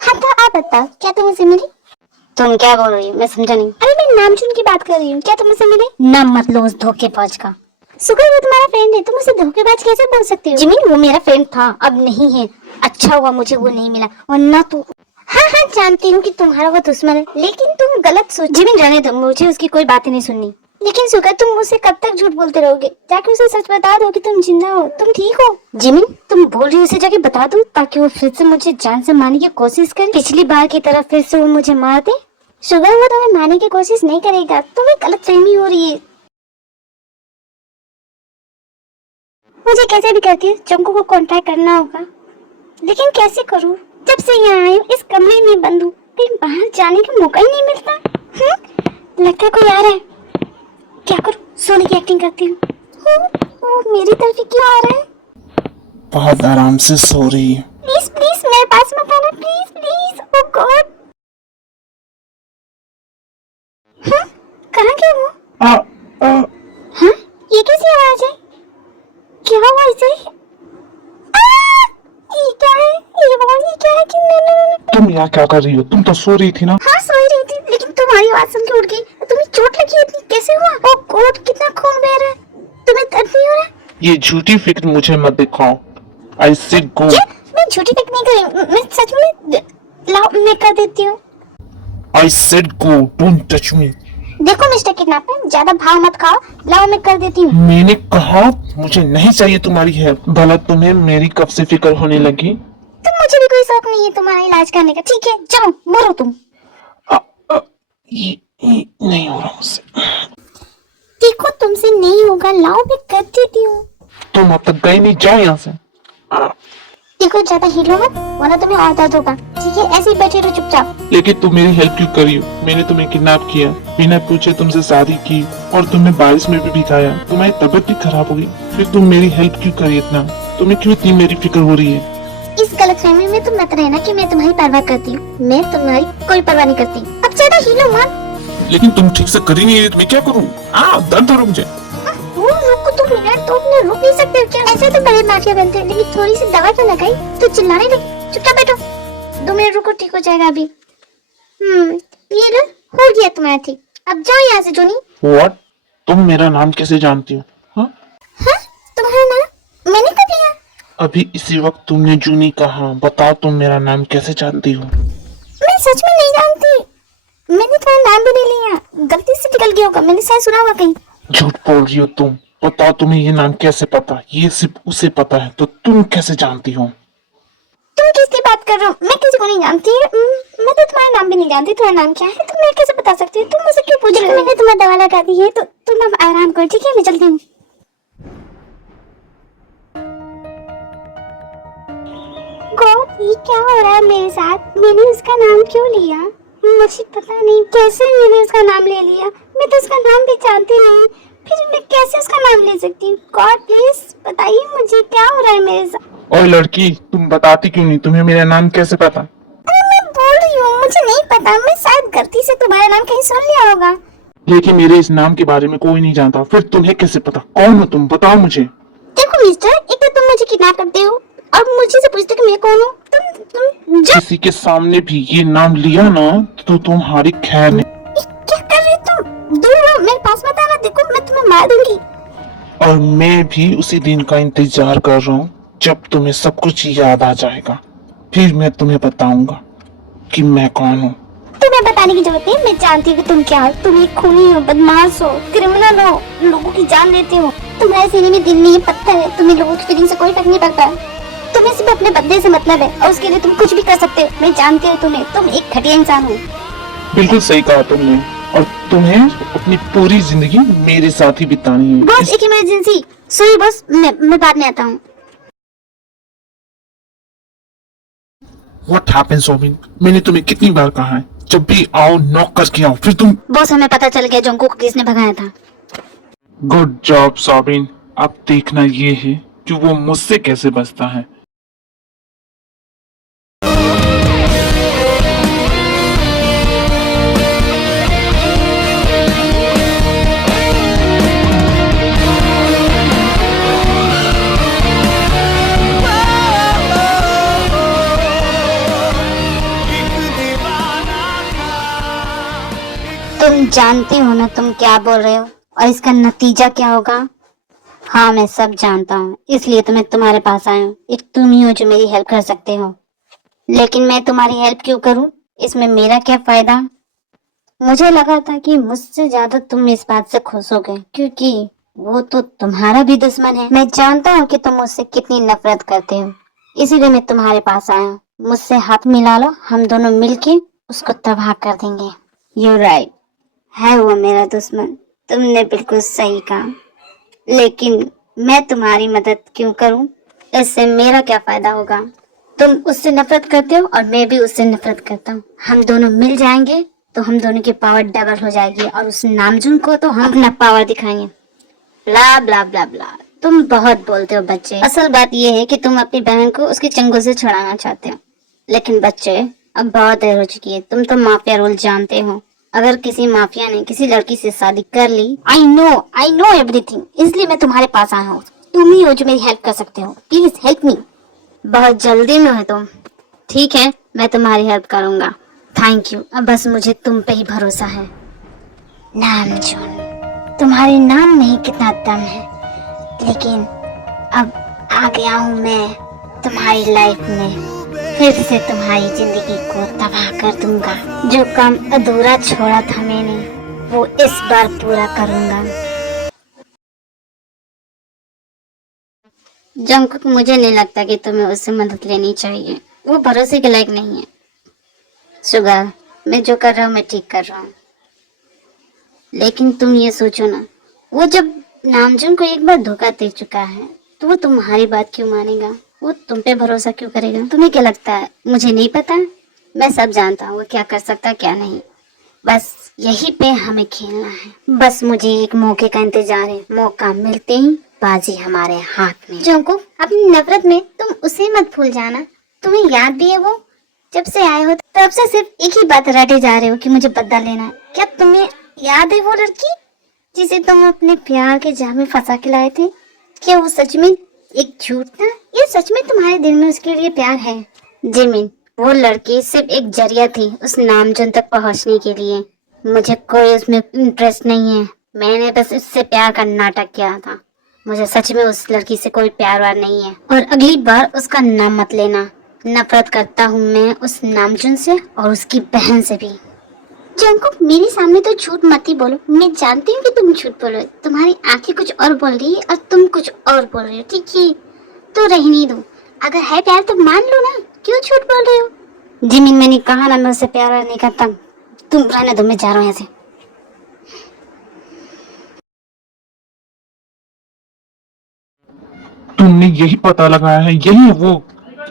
हाँ तो आप बताओ, क्या तुम मुझसे मिली? तुम क्या बोल रही हो? मैं समझा नहीं। अरे मैं नामजुन की बात कर रही हूँ। क्या तुम मुझसे मिले? नाम मत लो उस धोखेबाज का। शुक्र वो तुम्हारा फ्रेंड है, तुम उसे धोखेबाज कैसे बोल सकती हो? जिमिन, वो मेरा फ्रेंड था, अब नहीं है। अच्छा हुआ मुझे वो नहीं मिला, वरना तो। हाँ, जानती हूँ कि तुम्हारा वो दुश्मन है, लेकिन तुम गलत सोच। जिमिन, रहने दो, मुझे उसकी कोई बातें नहीं सुननी। लेकिन शुक्र, तुम मुझसे कब तक झूठ बोलते रहोगे? जाके उसे सच बता दो कि तुम जिंदा हो, तुम ठीक हो। जिमिन, तुम बोल रही हो उसे जाके बता दो, ताकि वो फिर से मुझे जान से मारने की कोशिश करे, पिछली बार की तरह फिर से वो मुझे मार दे। शुगर, वो तुम्हें मारने की कोशिश नहीं करेगा, तुम्हें गलतफहमी हो रही है। मुझे कैसे भी करके जंगकुक को कांटेक्ट करना होगा, लेकिन कैसे करूं? जब से यहाँ आई हूँ इस कमरे में बंद हूँ, कहीं बाहर जाने का मौका ही नहीं मिलता। लगता है कोई आ रहा है। क्या करूं? सोने की एक्टिंग करती हूँ। मेरी तरफ ही क्यों आ रहा है? बहुत आराम से सो रही है। प्लीज प्लीज मेरे पास मत आना, प्लीज प्लीज। ओह गॉड, कहाँ गया वो? हाँ, ये कैसी आवाज है? क्या हुआ इसे? ये क्या है? ये क्या है? तुम यहाँ क्या कर रही हो? तुम तो सो रही थी ना। हाँ, सो ही रही थी, लेकिन तुम्हारी आवाज सुन के उठ गई। तुम्हें चोट लगी इतनी? कैसे हुआ? ओह गॉड, कितना खून बह रहा है। तुम्हें दर्द नहीं हो रहा? ये झूठी फिक्र मुझे मत दिखाओ। I said go. क्या? मैं झूठी फिक्र नहीं कर रही हूँ, मैं सच में। लाओ, मैं कर देती हूँ। I said go, don't touch me. देखो मिस्टर किडनैपर, ज्यादा भाव मत खाओ। लाओ, मैं कर देती हूँ। मैंने कहा मुझे नहीं चाहिए तुम्हारी हेल्प। भला तुम्हें मेरी कब से फिक्र होने लगी? तो मुझे भी कोई शौक नहीं है तुम्हारा इलाज करने का। ठीक है, जाओ मरो तुम। ये नहीं हो रहा मुझसे। देखो तुमसे नहीं होगा, लाओ मैं कर देती हूँ। तुम अब तक गए नहीं, जाओ यहाँ से। देखो ज्यादा हिलो मत वरना तुम्हें और दर्द होगा। ठीक है ऐसे ही बैठे रहो चुपचाप। लेकिन तुम मेरी हेल्प क्यों करी हो? मैंने तुम्हें किडनैप किया, बिना पूछे तुमसे शादी की और तुमने बारिश में भी भिगाया, तुम्हारी तबीयत भी खराब हो गई, फिर तुम मेरी हेल्प क्यों करी इतना? तुम्हें क्यों इतनी मेरी फिक्र हो रही है? इस गलतफहमी में तुम मत रहना कि मैं तुम्हारी परवाह करती हूँ। मैं तुम्हारी कोई परवाह नहीं करती। अब ज्यादा हिलो मत। लेकिन तुम ठीक से कर ही नहीं रही, तो मैं क्या करूँ? दर्द हो रहा मुझे। वो रुको 2 मिनट, तुम अपने रुक नहीं सकते हो क्या? ऐसे तो बड़े माफिया बनते हैं, लेकिन थोड़ी सी दवा तो लगाई तो चिल्लाने लगे। चुपचाप बैठो, 2 मिनट रुको, ठीक हो जाएगा अभी। ये लो हो गया तुम्हारा ठीक। अब जाओ यहाँ से जोनी। What? तुम मेरा नाम कैसे जानती हो? हाँ? हाँ तुम्हारा नाम मैंने कब लिया? अभी इसी वक्त तुमने जूनी कहा। बताओ तुम मेरा नाम कैसे जानती हो? मैं सच में नहीं जानती, मैंने तुम्हारा नाम भी नहीं लिया, गलती से निकल गया होगा, मैंने शायद सुना होगा कहीं। झूठ बोल रही हो तुम। बताओ तुम्हें ये नाम कैसे पता? ये सिर्फ उसे पता है, तो तुम कैसे जानती हो? तुम किसकी बात कर रहे हो? मैं किसी को नहीं जानती। मैं तो तुम्हारा नाम भी नहीं जानती। तुम्हारा नाम क्या है तुम मैं कैसे बता सकती हो? तुम मुझसे क्यों पूछ रहे हो? मैंने तुम्हें दवा लगा दी है तो तुम अब आराम करो, ठीक है? मैं चलती हूँ। गॉड ये क्या हो रहा है मेरे साथ? मैंने उसका नाम क्यों लिया? मुझे पता नहीं कैसे मैंने उसका नाम ले लिया। मैं तो उसका नाम भी जानती नहीं, फिर मैं कैसे उसका नाम ले सकती हूँ? गॉड प्लीज बताइए मुझे क्या हो रहा है मेरे साथ। ओए लड़की, तुम बताती क्यों नहीं? तुम्हें मेरा नाम कैसे पता? अरे मैं बोल रही हूँ मुझे नहीं पता, मैं शायद गलती से तुम्हारा नाम कहीं सुन लिया होगा। लेकिन मेरे इस नाम के बारे में कोई नहीं जानता, फिर तुम्हें कैसे पता? कौन हो तुम? बताओ मुझे। देखो मिस्टर, एक तो तुम मुझे किडनैप करते हो और मुझे से पूछते हो कि मैं कौन हूँ। तुम जो किसी के सामने भी ये नाम लिया ना तो तुम्हारी खैर नहीं। क्या कर रहे हो तुम? दूर रहो, मेरे पास मत आना। देखो मैं तुम्हें मार दूंगी। और मैं भी उसी दिन का इंतजार कर रहा हूँ जब तुम्हें सब कुछ याद आ जाएगा, फिर मैं तुम्हें बताऊंगा कि मैं कौन हूँ। तुम्हें बताने की जरूरत नहीं, मैं जानती हूँ कि तुम क्या हो। तुम एक खूनी हो, बदमाश हो, क्रिमिनल हो, लोगों की जान लेते हो। तुम्हारे सीने में दिल नहीं है, पत्थर है। तुम्हें लोगों की फीलिंग से कोई फर्क नहीं पड़ता। तुम्हें सिर्फ अपने बदले से मतलब है और उसके लिए तुम कुछ भी कर सकते हो। मैं जानती हूँ तुम्हें, तुम एक घटिया इंसान हो। बिल्कुल सही कहा तुमने, और तुम्हें अपनी पूरी जिंदगी मेरे साथ ही बितानी है। बॉस एक इमरजेंसी। सॉरी बॉस, मैं बाद में आता हूँ। What happens, Sobin? मैंने तुम्हें कितनी बार कहा है, जब भी आओ नॉक करके आओ, फिर तुम। बॉस हमें पता चल गया जोंको को किसने भगाया था। Good job Sobin. अब देखना ये है कि वो मुझसे कैसे बचता है। तुम जानती हो ना तुम क्या बोल रहे हो और इसका नतीजा क्या होगा? हाँ मैं सब जानता हूँ, इसलिए तो मैं तुम्हारे पास आया हूँ। एक तुम ही हो जो मेरी हेल्प कर सकते हो। लेकिन मैं तुम्हारी हेल्प क्यों करूँ? इसमें मेरा क्या फायदा? मुझे लगा था कि मुझसे ज्यादा तुम इस बात से खुश हो गए, क्योंकि वो तो तुम्हारा भी दुश्मन है। मैं जानता हूँ कि तुम मुझसे कितनी नफरत करते हो, इसीलिए मैं तुम्हारे पास आया हूँ। मुझसे हाथ मिला लो, हम दोनों मिलके उसको तबाह कर देंगे। You're right, है वो मेरा दुश्मन। तुमने बिल्कुल सही कहा, लेकिन मैं तुम्हारी मदद क्यों करूं? इससे मेरा क्या फायदा होगा? तुम उससे नफरत करते हो और मैं भी उससे नफरत करता हूँ। हम दोनों मिल जाएंगे तो हम दोनों की पावर डबल हो जाएगी और उस नामजून को तो हम अपना पावर दिखाएंगे। ब्ला ब्ला ब्ला ब्ला। तुम बहुत बोलते हो बच्चे। असल बात यह है कि तुम अपनी बहन को उसके चंगुल से छुड़ाना चाहते हो। लेकिन बच्चे अब बहुत देर हो चुकी है, तुम तो माफिया रूल जानते हो। अगर किसी माफिया ने किसी लड़की से शादी कर ली, आई नो एवरीथिंग, इसलिए मैं तुम्हारे पास आया हूँ। तुम ही हो जो मेरी हेल्प कर सकते हो। Please help me. बहुत जल्दी में है तुम। ठीक है मैं तुम्हारी हेल्प करूंगा। Thank you. अब बस मुझे तुम पे ही भरोसा है। नामजून, तुम्हारे नाम में ही कितना दम है, लेकिन अब आ गया हूँ मैं तुम्हारी लाइफ में। फिर से तुम्हारी जिंदगी को तबाह कर दूंगा। जो काम अधूरा छोड़ा था मैंने, वो इस बार पूरा करूंगा। जंकुक, मुझे नहीं लगता कि तुम्हें उससे मदद लेनी चाहिए। वो भरोसे के लायक नहीं है। सुगर, मैं जो कर रहा हूँ मैं ठीक कर रहा हूँ। लेकिन तुम ये सोचो ना, वो जब नामजून को एक बार धोखा दे चुका है तो वो तुम्हारी बात क्यों मानेगा? वो तुम पे भरोसा क्यों करेगा? तुम्हें क्या लगता है मुझे नहीं पता? मैं सब जानता हूँ वो क्या कर सकता है क्या नहीं। बस यही पे हमें खेलना है। बस मुझे एक मौके का इंतजार है। मौका मिलते ही बाजी हमारे हाथ में। जोंको, अपनी नफरत में तुम उसे मत भूल जाना। तुम्हें याद भी है वो जब से आए हो तब से सिर्फ एक ही बात रटे जा रहे हो कि मुझे बदला लेना है। क्या तुम्हें याद है वो लड़की जिसे तुम अपने प्यार के जाल में फंसा के लाए थे? क्या वो सच में एक झूठ था या सच में तुम्हारे दिल में उसके लिए प्यार है? जिमिन, वो लड़की सिर्फ एक जरिया थी उस नामजुन तक पहुंचने के लिए। मुझे कोई उसमें इंटरेस्ट नहीं है। मैंने बस उससे प्यार का नाटक किया था। मुझे सच में उस लड़की से कोई प्यार वार नहीं है और अगली बार उसका नाम मत लेना। नफरत करता हूँ मैं उस नामजुन से और उसकी बहन से भी। जंकुक, मेरे सामने तो झूठ मत ही बोलो। मैं जानती हूँ कि तुम झूठ बोल रहे हो। तुम्हारी आंखें कुछ और बोल रही है और तुम कुछ और बोल रहे हो। ठीक है तो रहने दो। अगर है प्यार तो मान लो ना। क्यों झूठ बोल रहे हो? जिमिन, मैंने कहा ना मैं उससे प्यार नहीं करता। तुम रहने दो, मैं जा रहा हूँ यहाँ से। तुमने यही पता लगाया है? यही है वो?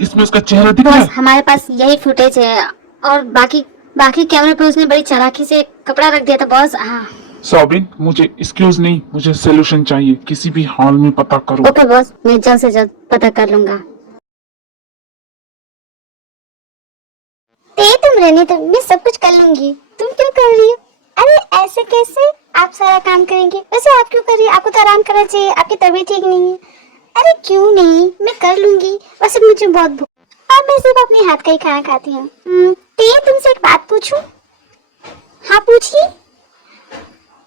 इसमें उसका चेहरा दिख रहा बस है? हमारे पास यही फुटेज है और बाकी बाकी कैमरे पे उसने बड़ी चालाकी से कपड़ा रख दिया था बॉस। हाँ सॉबिन, मुझे एक्सक्यूज नहीं, मुझे सोल्यूशन चाहिए। किसी भी हाल में पता करो। ओके बॉस, मैं जल्द से जल्द पता कर लूंगा। तुम रहने दो, मैं सब कुछ कर लूंगी। तुम क्यों कर रही हो? अरे ऐसे कैसे? आप सारा काम करेंगे। वैसे आप क्यों कर रही हो? आपको तो आराम करना चाहिए। आपकी तबीयत ठीक नहीं है। अरे क्यों नहीं, मैं कर लूंगी। वैसे मुझे बहुत भूख और मैं सिर्फ अपने हाथ का ही खाना खाती हूँ। तुमसे एक बात पूछूं? हाँ पूछिए।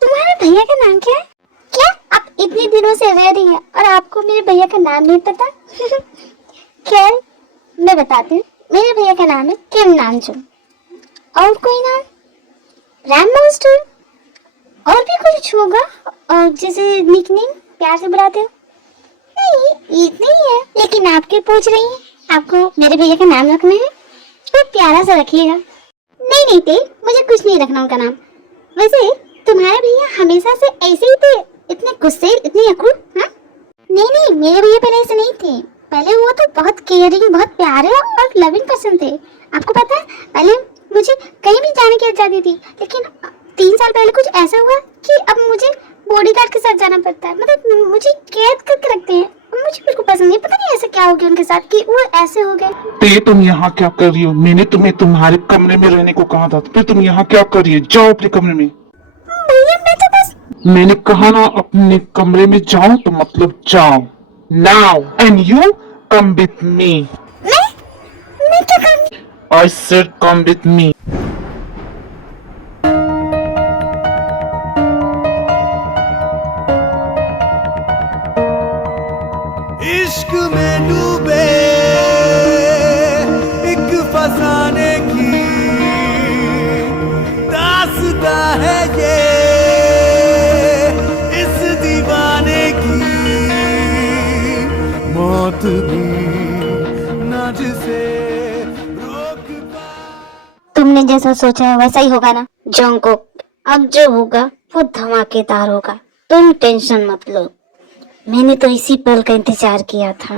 तुम्हारे भैया का नाम क्या है? क्या आप इतने दिनों से रह रही हैं और आपको मेरे भैया का नाम नहीं पता? खैर मैं बताती हूँ। मेरे भैया का नाम है किम नामजुन। और कोई नाम? RAM monster? और भी कुछ होगा और जिसे निकनेम प्यार से बुलाते हो? नहीं इतना ही है। लेकिन आप क्यों पूछ रही हैं? आपको मेरे भैया का नाम रखना है तो प्यारा सा रखिएगा। नहीं नहीं ते, मुझे कुछ नहीं रखना उनका नाम। वैसे तुम्हारे भैया हमेशा से ऐसे ही थे? इतने गुस्से, इतने अक्रूर? हाँ नहीं नहीं, मेरे भैया पहले ऐसे नहीं थे। पहले वो तो बहुत केयरिंग, बहुत प्यारे और लविंग पर्सन थे। आपको पता है पहले मुझे कहीं भी जाने की आजादी थी, लेकिन 3 साल पहले कुछ ऐसा हुआ कि अब मुझे बॉडीगार्ड के साथ जाना पड़ता है। मतलब मुझे कैद करके रखते हैं। मुझे बिल्कुल पसंद नहीं। पता नहीं ऐसा क्या हो गया उनके साथ कि वो ऐसे हो गए। ते तुम यहाँ क्या कर रही हो? मैंने तुम्हें तुम्हारे कमरे में रहने को कहा था, तो फिर तुम यहाँ क्या कर रही हो? जाओ अपने कमरे में। भैया मैं तो बस मैंने कहा ना अपने कमरे में जाओ तो मतलब जाओ। Now and you come with me. मैं क्या करूँ? I said come with me. इश्क में डूबे एक फसाने की दास्तां है ये, इस दीवाने की मौत भी ना जिसे रोक पा। तुमने जैसा सोचा है वैसा ही होगा ना जोंको। अब जो होगा वो धमाकेदार होगा। तुम टेंशन मत लो। मैंने तो इसी पल का इंतजार किया था।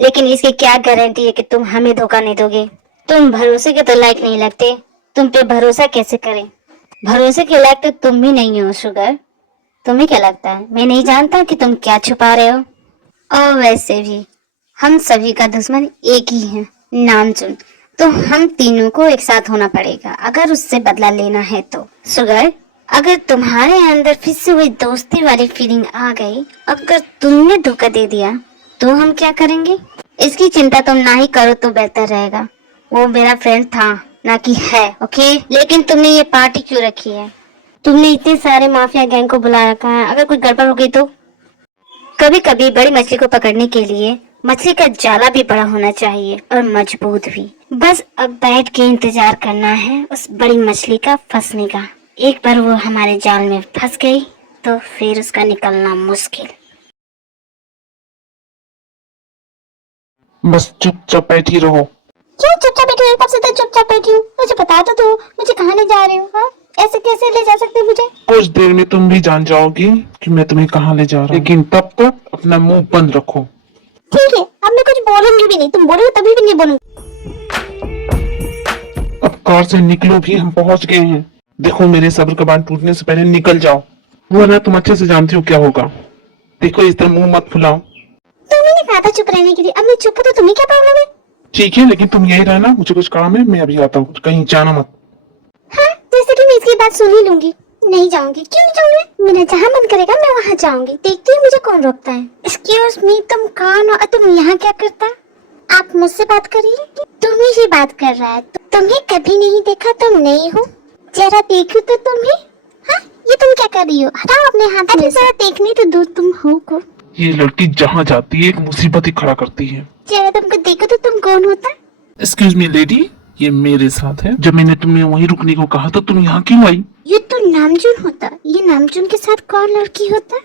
लेकिन इसकी क्या गारंटी है कि तुम हमें धोखा नहीं दोगे? तुम भरोसे के तो लायक नहीं लगते। तुम पे भरोसा कैसे करें? भरोसे के लायक तो तुम भी नहीं हो शुगर। तुम्हें क्या लगता है मैं नहीं जानता कि तुम क्या छुपा रहे हो? और वैसे भी हम सभी का दुश्मन एक ही है, नामजुन। तो हम तीनों को एक साथ होना पड़ेगा अगर उससे बदला लेना है तो। शुगर, अगर तुम्हारे अंदर फिर से वही दोस्ती वाली फीलिंग आ गई, अगर तुमने धोखा दे दिया तो हम क्या करेंगे? इसकी चिंता तुम ना ही करो तो बेहतर रहेगा। वो मेरा फ्रेंड था ना कि है, ओके? लेकिन तुमने ये पार्टी क्यों रखी है? तुमने इतने सारे माफिया गैंग को बुला रखा है। अगर कोई गड़बड़ हो गई तो? कभी कभी बड़ी मछली को पकड़ने के लिए मछली का जाला भी बड़ा होना चाहिए और मजबूत भी। बस अब बैठ के इंतजार करना है उस बड़ी मछली का फंसने का। एक बार वो हमारे जाल में फंस गई तो फिर उसका निकलना मुश्किल। बस चुपचाप बैठी रहो। क्यों चुपचाप बैठी हो? कब से तो चुपचाप बैठी हूँ। मुझे बता तो दो, मुझे कहाँ ले जा रहे हो? हाँ ऐसे कैसे ले जा सकते मुझे? कुछ देर में तुम भी जान जाओगी कि मैं तुम्हें कहाँ ले जा रहा हूँ, लेकिन तब तक अपना मुंह बंद रखो। ठीक है, अब मैं कुछ बोलूंगी भी नहीं, तुम बोलोगे तभी भी नहीं बोलूंगी। अब कार से निकलो भी, हम पहुंच गए हैं। देखो मेरे सब्र का बांध टूटने से पहले निकल जाओ, वरना तुम अच्छे से जानती हो क्या होगा। देखो इस तरह मुंह मत फुलाओ। तुमने कहा था चुप रहने के लिए, अब मैं चुप हूँ तो तुम्हें क्या प्रॉब्लम है? ठीक है, लेकिन तुम यही रहना, मुझे कुछ काम है, मैं अभी आता हूँ, कहीं जाना मत। हाँ, जैसे कि मैं इसकी बात सुन ही लूंगी। नहीं जाऊंगी, क्यों नहीं जाऊंगी? मेरा जहाँ मन करेगा मैं वहाँ जाऊंगी, देखती हूँ मुझे कौन रोकता है। एक्सक्यूज मी, तुम कौन हो और तुम यहाँ क्या करता? आप मुझसे बात कर रही है? तुम्ही से बात कर रहा है। तुम्हें कभी नहीं देखा, तुम नहीं हो। जरा देखो तो तुम्हें। हाँ, ये तुम क्या कर रही हो? हटाओ अपने हाथ में। जरा देखने तो दूर तुम हो को। ये लड़की जहाँ जाती है एक मुसीबत ही खड़ा करती है। जरा तुमको देखो तो तुम कौन होता? एक्सक्यूज मी लेडी, ये मेरे साथ है। जब मैंने तुम्हें वहीं रुकने को कहा था, तुम यहाँ क्यों आई? ये तो नामजून होता। ये नामजून के साथ कौन लड़की होता?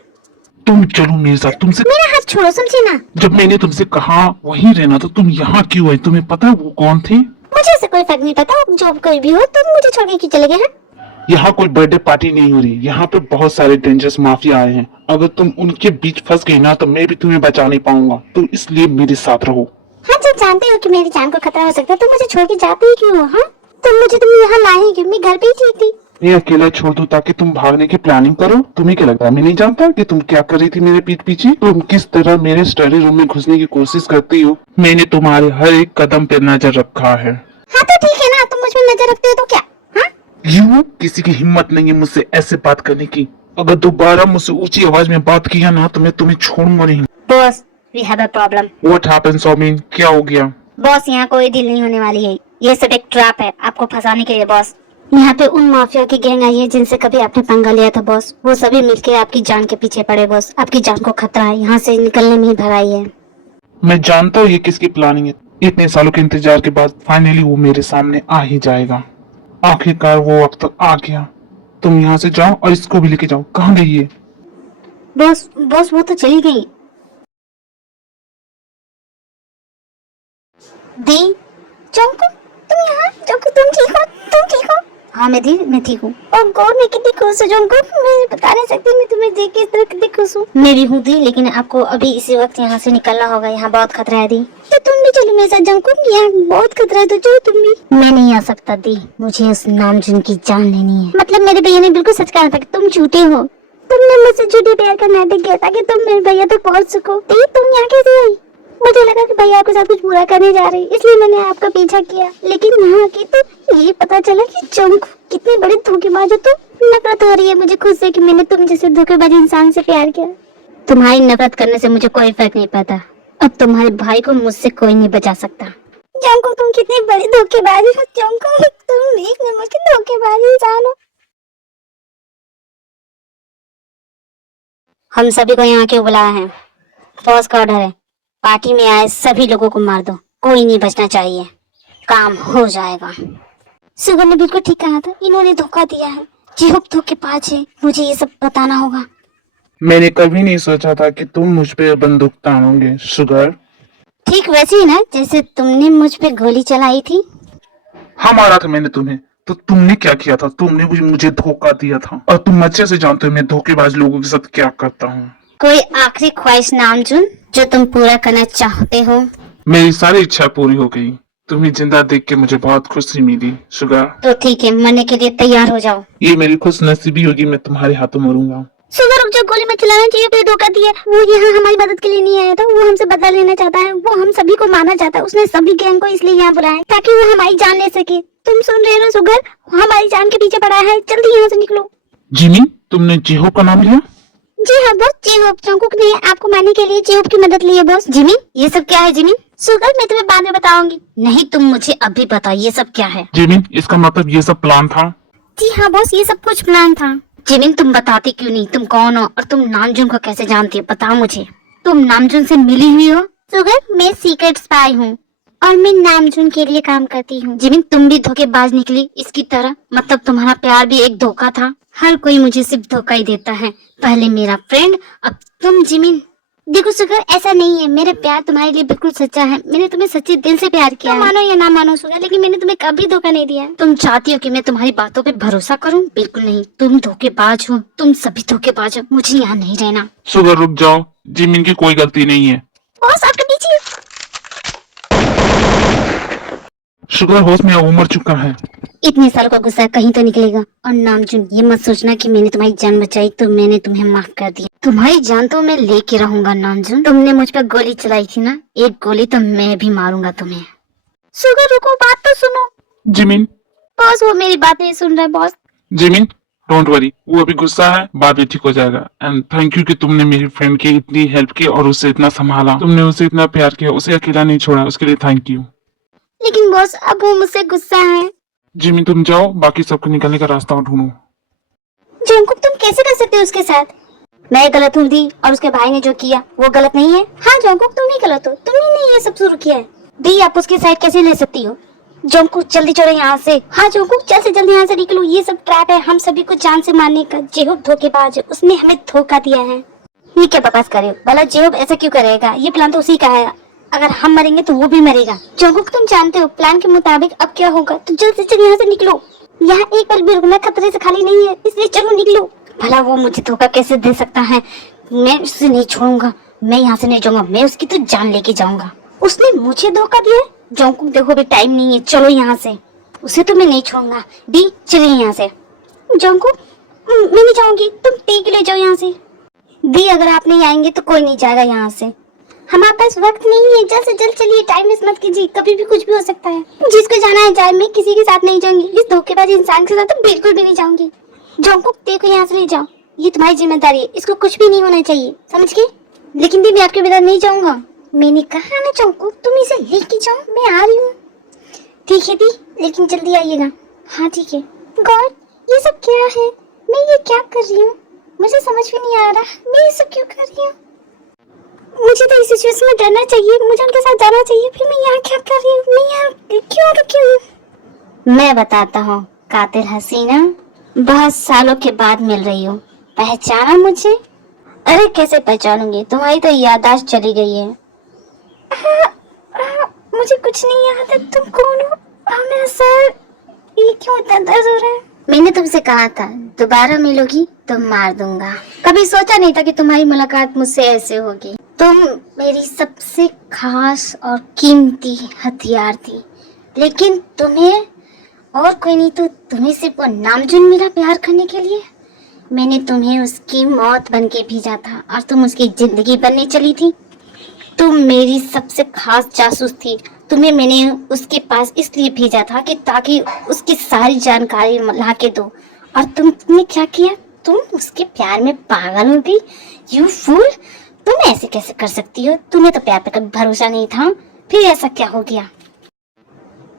तुम चलो मेरे साथ। तुमसे मेरा हाथ छोड़ो, समझे ना? जब मैंने तुमसे कहा वहीं रहना, तो तुम यहाँ क्यों आई? तुम्हें पता है वो कौन थे? मुझे ऐसे कोई फर्क नहीं पड़ता, जो कोई भी हो, तुम मुझे छोड़ के क्यों चले गए हैं? यहाँ कोई बर्थडे पार्टी नहीं हो रही, यहाँ पे बहुत सारे डेंजरस माफिया आए हैं। अगर तुम उनके बीच फंस गई ना, तो मैं भी तुम्हें बचा नहीं पाऊंगा, तो इसलिए मेरे साथ रहो। हाँ, जब जानते हो कि मेरी जान को खतरा हो सकता है, तो मुझे छोड़ के जाते ही क्यों हो? हाँ, तुम यहाँ लाए क्यों? मैं घर पे ही ठीक थी। मैं अकेला छोड़ दूं ताकि तुम भागने की प्लानिंग करो? तुम्हें क्या लगता है मैं नहीं जानता कि तुम क्या कर रही थी मेरे पीठ पीछे? तुम किस तरह मेरे स्टडी रूम में घुसने की कोशिश करती हो? मैंने तुम्हारे हर एक कदम पे नजर रखा है। हाँ तो ठीक है ना, तुम मुझ पर नजर रखते हो तो क्या? हाँ, यूं किसी की हिम्मत नहीं है मुझसे ऐसे बात करने की। अगर दोबारा मुझसे ऊंची आवाज में बात किया ना, तो मैं तुम्हें छोड़ूंगा नहीं। Boss, we have a problem. What happened, Saumin? क्या हो गया? बॉस, यहाँ कोई डील नहीं होने वाली है। ये सब एक ट्रैप है आपको फंसाने के लिए बॉस। यहाँ पे उन माफिया की गैंग आई है जिनसे कभी आपने पंगा लिया था बॉस। वो सभी मिलके आपकी जान के पीछे पड़े बॉस। आपकी जान को खतरा है, यहाँ से निकलने में ही भराई है। मैं जानता हूँ ये किसकी प्लानिंग है। इतने सालों के इंतजार के बाद फाइनली वो मेरे सामने आ ही जाएगा। आखिरकार वो वक्त आ गया। तुम यहाँ से जाओ और इसको भी लेके जाओ। कहाँ गई है? बॉस बॉस, वो तो चली गई। दी, जंकु, तुम यहाँ? जंकु, तुम ठीक हो? तुम ठीक हो? हाँ मैं ठीक हूँ। और गौर मैं कितनी खुश हूँ जंकु, मैं बता नहीं सकती। मैं तुम्हें देख के इस तरह कितनी खुश हूँ। मैं भी हूँ दी, लेकिन आपको अभी इसी वक्त यहाँ से निकलना होगा। यहाँ बहुत खतरा है दी। तो तुम भी चलो मेरे साथ जंकु, यहाँ बहुत खतरा है, तो चलो तुम भी। मैं नहीं आ सकता दी, मुझे उस नामजून की जान लेनी है। मतलब मेरे भैया ने बिल्कुल सच कहा था कि तुम झूठे हो। तुमने मुझसे झूठे प्यार का नाटक किया ताकि तुम मेरे भैया तक पहुँच सको। दी, तुम यहाँ कैसे आई? मुझे लगा कि भैया आपके साथ कुछ बुरा करने जा रही, इसलिए मैंने आपका पीछा किया। लेकिन यहाँ की तो ये पता चला कि जंकु कितने बड़े धोखेबाज हो तुम। नफरत हो रही है मुझे खुद से कि मैंने तुम जैसे धोखेबाज इंसान से प्यार किया। तुम्हारी नफरत करने से मुझे कोई फर्क नहीं पड़ता। अब तुम्हारे भाई को मुझसे कोई नहीं बचा सकता। जंकु, तुम कितने बड़े धोखेबाज हो जंकु, तुम एक नंबर के धोखेबाज इंसान हो। हम सभी को यहाँ क्यों बुलाया है? बॉस का ऑर्डर है, पार्टी में आए सभी लोगों को मार दो, कोई नहीं बचना चाहिए। काम हो जाएगा। सुगर ने बिल्कुल ठीक कहा था, इन्होंने धोखा दिया है। जिहुप धोखेबाज है, मुझे ये सब बताना होगा। मैंने कभी नहीं सोचा था कि तुम मुझ पे बंदूक तानोगे शुगर। ठीक वैसे ही ना जैसे तुमने मुझ पे गोली चलाई थी। हाँ, मारा था मैंने तुम्हें, तो तुमने क्या किया था? तुमने मुझे धोखा दिया था, और तुम अच्छे से जानते हो मैं धोखेबाज लोगों के साथ क्या करता हूँ। कोई आखिरी ख्वाहिश नामजून जो तुम पूरा करना चाहते हो? मेरी सारी इच्छा पूरी हो गई। तुम्हें जिंदा देख के मुझे बहुत खुशी मिली शुगर। तो ठीक है, मरने के लिए तैयार हो जाओ। ये मेरी खुश नसीबी होगी, मैं तुम्हारे हाथों मरूंगा। सुगर, रुक जाओ, गोली मत चलाना चाहिए। पे धोखा दिया, वो यहाँ हमारी मदद के लिए नहीं आया था, वो हमसे बदला लेना चाहता है। वो हम सभी को मारना चाहता है। उसने सभी गैंग को इसलिए यहाँ बुलाया ताकि वो हमारी जान ले सके। तुम सुन रहे हो ना सुगर, हमारी जान के पीछे पड़ा है। जल्दी यहाँ से निकलो। जिमी, तुमने जिहो का नाम लिया? जी हाँ बॉस, जिहोप जंकुक ने आपको मारने के लिए जिहोप की मदद ली है बॉस। जिमी, ये सब क्या है? जिमी, सुगर, मैं तुम्हें बाद में बताऊंगी। नहीं, तुम मुझे अभी बताओ ये सब क्या है। जिमी, इसका मतलब ये सब प्लान था? जी हाँ बॉस, ये सब कुछ प्लान था। जिमिन, तुम बताती क्यों नहीं? तुम कौन हो और तुम नामजून को कैसे जानती हो? बताओ मुझे। तुम नामजून से मिली हुई हो? सुगर, मैं सीक्रेट स्पाई हूँ और मैं नामजून के लिए काम करती हूँ। जिमिन, तुम भी धोखेबाज निकली इसकी तरह। मतलब तुम्हारा प्यार भी एक धोखा था। हर कोई मुझे सिर्फ धोखा ही देता है। पहले मेरा फ्रेंड, अब तुम। जिमिन, देखो सुगर, ऐसा नहीं है, मेरा प्यार तुम्हारे लिए बिल्कुल सच्चा है। मैंने तुम्हें सच्चे दिल से प्यार किया है। मानो या ना मानो सुगर, लेकिन मैंने तुम्हें कभी धोखा नहीं दिया। तुम चाहती हो कि मैं तुम्हारी बातों पे भरोसा करूं? बिल्कुल नहीं, तुम धोखेबाज हो, तुम सभी धोखेबाज हो। मुझे यहाँ नहीं रहना। शुगर रुक जाओ, जिमिन की कोई गलती नहीं है। बॉस आपके पीछे। शुगर होश में वो मर चुका है। इतने सालों का गुस्सा कहीं तो निकलेगा। और नामजुन, ये मत सोचना कि मैंने तुम्हारी जान बचाई तो मैंने तुम्हें माफ कर दिया। तुम्हारी जान तो मैं लेके रहूंगा नामजुन। तुमने मुझ पर गोली चलाई थी ना, एक गोली तो मैं भी मारूंगा तुम्हें। शुगर रुको, बात तो सुनो। जिमिन, बॉस वो मेरी बात नहीं सुन रहा है बॉस। जिमिन डोंट वरी, वो अभी गुस्सा है, बाद में ठीक हो जाएगा। एंड थैंक यू कि तुमने मेरी फ्रेंड की इतनी हेल्प की और उसे इतना संभाला। तुमने उसे इतना प्यार किया, उसे अकेला नहीं छोड़ा, उसके लिए थैंक यू। लेकिन बॉस अब वो मुझसे गुस्सा है। जिमिन तुम जाओ, बाकी सबको निकलने का रास्ता ढूंढो। जंकुक तुम कैसे कर सकते हो उसके साथ? मैं गलत हूँ दी, और उसके भाई ने जो किया वो गलत नहीं है। हाँ जंकुक तुम ही गलत हो, तुम ही ने ये सब शुरू किया है। दी आप उसकी साइड कैसे ले सकती हो? जंकुक जल्दी चलो यहाँ से। हाँ जंकुक जल्द से जल्दी यहाँ से निकलो, ये सब ट्रैप है हम सभी को जान से मारने का। जेहोब धोखेबाज है, उसने हमें धोखा दिया है। ये क्या बकवास कर रहे हो? भला जेहोब ऐसा क्यों करेगा? ये प्लान तो उसी का है। अगर हम मरेंगे तो वो भी मरेगा। जंकुक तुम जानते हो प्लान के मुताबिक अब क्या होगा, तो जल्द से जल्द यहाँ से निकलो। यहाँ एक पल भी रुकना खतरे से खाली नहीं है, इसलिए चलो निकलो। भला वो मुझे धोखा कैसे दे सकता है? मैं उसे नहीं छोड़ूंगा, मैं यहाँ से नहीं जाऊंगा, मैं उसकी तो जान लेके जाऊंगा। उसने मुझे धोखा दिया? जंकुक देखो अभी टाइम नहीं है, चलो यहाँ से। उसे तो मैं नहीं छोड़ूंगा। दी चलिए यहाँ से। जंकुक मैं नहीं जाऊंगी, तुम टी के ले जाओ यहाँ से। दी अगर आप नहीं आएंगे तो कोई नहीं जाएगा यहाँ से। हमारे पास वक्त नहीं है, जल्द से जल्द चलिए, टाइम वेस्ट मत कीजिए, कभी भी कुछ भी हो सकता है। जिसको जाना है जाए, मैं किसी के साथ नहीं जाऊंगी। इस धोखेबाज इंसान के साथ तो बिल्कुल भी नहीं जाऊंगी। जंकुक देखो यहाँ से ले जाओ, ये तुम्हारी जिम्मेदारी है, इसको कुछ भी नहीं होना चाहिए, समझ गए? लेकिन दी मैं आपके बिना नहीं जाऊंगा। मैंने कहा ना जंकुक तुम इसे लेके जाओ, मैं आ रही हूँ। ठीक है दी, लेकिन जल्दी आइएगा। हाँ ठीक है। गॉड ये सब क्या है? मैं ये क्या कर रही हूँ? मुझे समझ भी नहीं आ रहा, मैं ये सब क्यों कर रही हूँ? मुझे तो इस सिचुएशन में डरना चाहिए, मुझे उनके साथ जाना चाहिए, फिर मैं यहाँ क्या कर रही हूँ? मैं यहाँ क्यों रुकी हूँ? मैं बताता हूँ कातिल हसीना, बहुत सालों के बाद मिल रही हो, पहचाना मुझे? अरे कैसे पहचानूंगी, तुम्हारी तो याददाश्त चली गई है। मुझे कुछ नहीं याद है, तुम कौन हो? मेरा सर, ये क्यों इतना दर्द हो रहा है? मैंने तुमसे कहा था दोबारा मिलोगी तो मार दूंगा। कभी सोचा नहीं था कि तुम्हारी मुलाकात मुझसे ऐसे होगी। तुम मेरी सबसे खास और कीमती हथियार थी, लेकिन तुम्हें और कोई नहीं तो तुम्हें सिर्फ वो नामजुन मिला प्यार करने के लिए। मैंने तुम्हें उसकी मौत बन के भेजा था और तुम उसकी जिंदगी बनने चली थी। तुम मेरी सबसे खास जासूस थी, तुम्हें मैंने उसके पास इसलिए भेजा था कि ताकि उसकी सारी जानकारी ला के दो। और तुमने क्या किया? तुम उसके प्यार में पागल हो गई। यू फूल, तुम ऐसे कैसे कर सकती हो? तुम्हें तो प्यार पे कभी भरोसा नहीं था, फिर ऐसा क्या हो गया?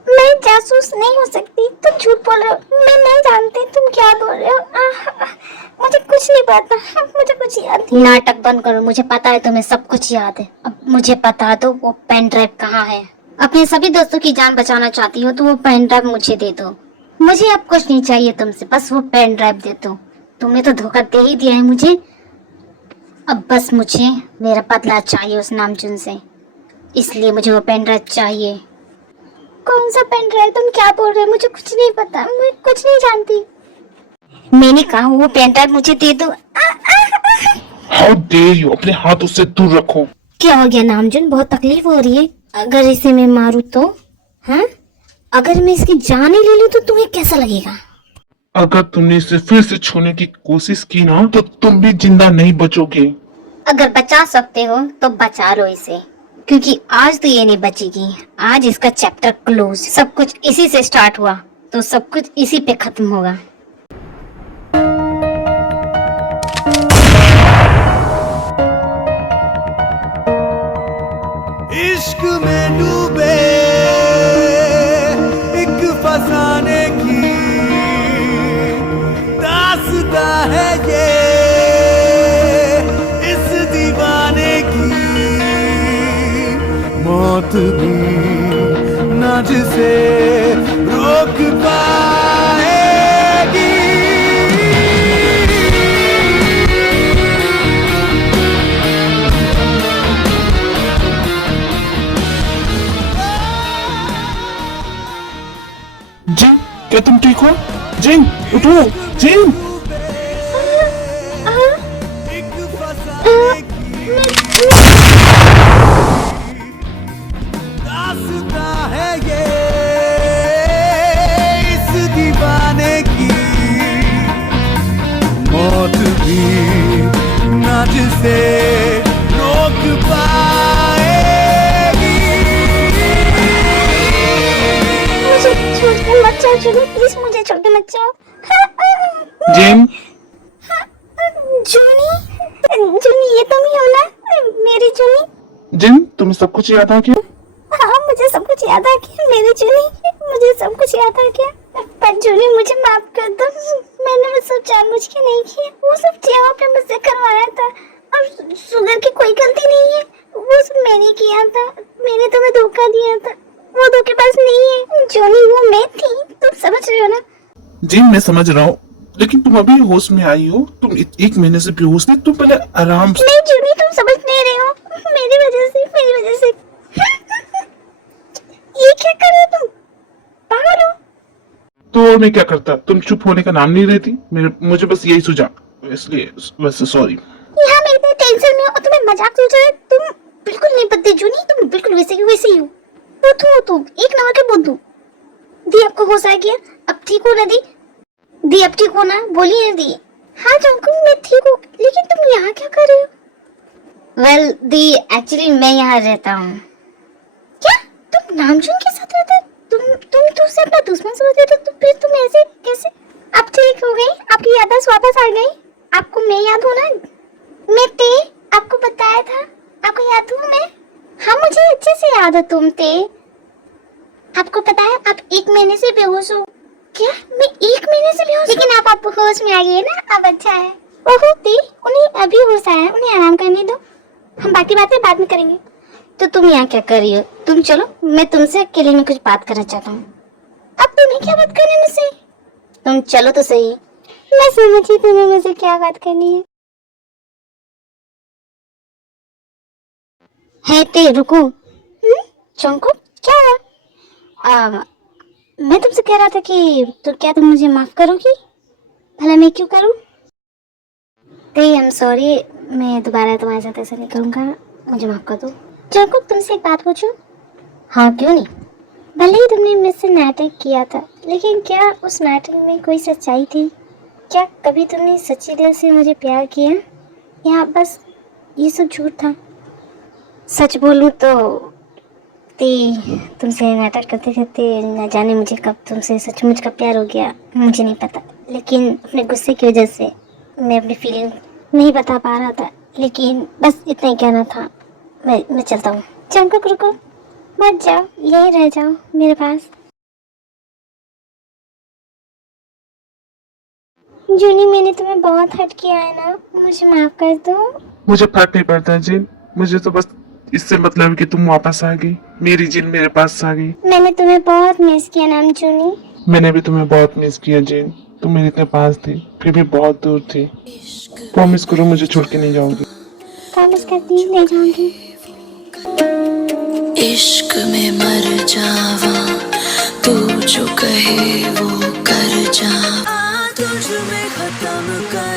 मैं जासूस नहीं हो सकती, तुम झूठ बोल रहे हो, मैं नहीं जानती तुम क्या बोल रहे हो। मुझे कुछ नहीं पता, मुझे कुछ याद नहीं। नाटक बंद करो, मुझे पता है तुम्हें सब कुछ याद है। अब मुझे बता दो वो पेन ड्राइव कहाँ है? अपने सभी दोस्तों की जान बचाना चाहती हो तो वो पेन ड्राइव मुझे दे दो। मुझे अब कुछ नहीं चाहिए तुमसे, बस वो पेन ड्राइव दे दो। तुमने तो धोखा दे ही दिया है मुझे, अब बस मुझे मेरा बदला चाहिए उस नामजुन से, इसलिए मुझे वो पेन ड्राइव चाहिए। कौन सा पेन ड्राइव? तुम क्या बोल रहे हो? मुझे कुछ नहीं पता, मैं कुछ नहीं जानती। मैंने कहा वो पेन ड्राइव मुझे दे दो। हाउ डेयर यू, अपने हाथ उससे दूर रखो। क्या हो गया नामजुन, बहुत तकलीफ हो रही है? अगर इसे मैं मारूं तो? हाँ, अगर मैं इसकी जान ही ले लूं तो तुम्हें कैसा लगेगा? अगर तुमने इसे फिर से छूने की कोशिश की ना तो तुम भी जिंदा नहीं बचोगे। अगर बचा सकते हो तो बचा लो इसे, क्योंकि आज तो ये नहीं बचेगी। आज इसका चैप्टर क्लोज। सब कुछ इसी से स्टार्ट हुआ तो सब कुछ इसी पे खत्म होगा। इश्क में डूबे एक फसाने की दास्तां है ये, इस दीवाने की मौत भी ना जिसे रोक पाएगी। देखो जिन, उठो जिन। एक फसाने की दास्तां है ये इस दीवाने की, मौत भी ना जिसे रोक पाएगी। मुझे छोड़ के मत जाओ जूनी, प्लीज मुझे छोड़ के मत जाओ। जिन, जूनी, जूनी ये तुम ही हो ना, मेरी जूनी? जिन तुम्हें सब कुछ याद आ गया? हाँ मुझे सब कुछ याद आ गया मेरी जूनी, मुझे सब कुछ याद आ गया। पर जूनी मुझे माफ कर दो, मैंने वो सब जानबूझ के नहीं किया, वो सब जया पे मुझसे करवाया था और सुगर की कोई गलती नहीं है, वो सब मैंने किया था, मैंने तुम्हें धोखा दिया था, वो धोखेबाज नहीं है जूनी, वो मैं थी, तुम समझ रहे हो ना? जिन मैं समझ रहा हूँ, लेकिन तुम अभी होश में आई हो, तुम एक महीने से बेहोश थी, तुम पहले आराम से। नहीं जूनी तुम समझ नहीं रहे हो, मेरी वजह से ये क्या कर रहे हो तुम, पागल हो? तो और मैं क्या करता, तुम चुप होने का नाम नहीं लेती, मुझे बस यही सुझा, इसलिए वैसे सॉरी। यहाँ मेरे पे टेंशन में हो और तुम्हें मजाक सोच रहे हो, तुम बिल्कुल नहीं बदले जूनी, तुम बिल्कुल वैसे ही हो, बुद्धू हो तुम, एक नंबर के बुद्धू। दी आपको होश आ गया, अब ठीक हो ना दी? दी अब ठीक हो ना, बोलिए ना दी। हाँ जंकू मैं ठीक हूँ, लेकिन तुम यहाँ क्या कर रहे हो? वेल दी एक्चुअली मैं यहाँ रहता हूँ। क्या तुम नामचुन के साथ रहते हो? तुम तुमसे अपना दुश्मन समझते थे, तो फिर तुम ऐसे कैसे? अब ठीक हो गई, आपकी याददाश्त वापस आ गई, आपको मैं याद हूँ ना? मैं थे, आपको बताया था, आपको याद हूँ मैं? हाँ मुझे अच्छे से याद है तुम थे, आपको पता है आप 1 महीने से बेहोश हो। क्या मैं 1 महीने से बेहोश? लेकिन आप होश में आ गई है ना, अब अच्छा है। ओहो दी, उन्हें अभी होश आया है, उन्हें आराम करने दो, हम बाकी बातें बाद में करेंगे। तो तुम यहाँ क्या कर रही हो? तुम चलो, मैं तुमसे अकेले में कुछ बात करना चाहता हूँ। अब तुम्हें क्या बात करनी है मुझसे? तुम चलो तो सही। मैं समझी तुम्हें मुझसे क्या बात करनी है। है ते रुको। चंकू क्या हुआ? मैं तुमसे कह रहा था कि तो क्या तुम मुझे माफ करोगी? भला मैं क्यों करूं? ते आई एम सॉरी, मैं दोबारा तुम्हारे साथ ऐसा नहीं करूंगा, मुझे माफ कर दो। जंकुक तुमसे एक बात पूछूं? हाँ क्यों नहीं। भले ही तुमने मुझसे नाटक किया था, लेकिन क्या उस नाटक में कोई सच्चाई थी? क्या कभी तुमने सच्चे दिल से मुझे प्यार किया, या बस ये सब झूठ था? सच बोलूं तो तुमसे नाटक करते करते न जाने मुझे कब तुमसे सचमुच का प्यार हो गया, मुझे नहीं पता। लेकिन अपने गुस्से की वजह से मैं अपनी फीलिंग नहीं बता पा रहा था, लेकिन बस इतना ही कहना था। मैं चलता हूँ। चंकुक रुको, मत जाओ, यहीं रह जाओ मेरे पास। जूनी मैंने तुम्हें बहुत हर्ट किया है ना, मुझे माफ कर दो। मुझे फर्क नहीं पड़ता जिन, मुझे तो बस इससे मतलब है कि तुम वापस आ गई, मेरी जिन मेरे पास आ गई। मैंने तुम्हें बहुत मिस किया नाम जूनी। मैंने भी तुम्हें बहुत मिस किया जिन, तुम मेरे इतने पास थी, फिर भी बहुत दूर थी। प्रॉमिस करो मुझे छोड़ के नहीं जाओगी। प्रॉमिस करती हूँ, ले जाऊंगी। इश्क में मर जावा, तू जो कहे वो कर जावा, तुझ में खत्म कर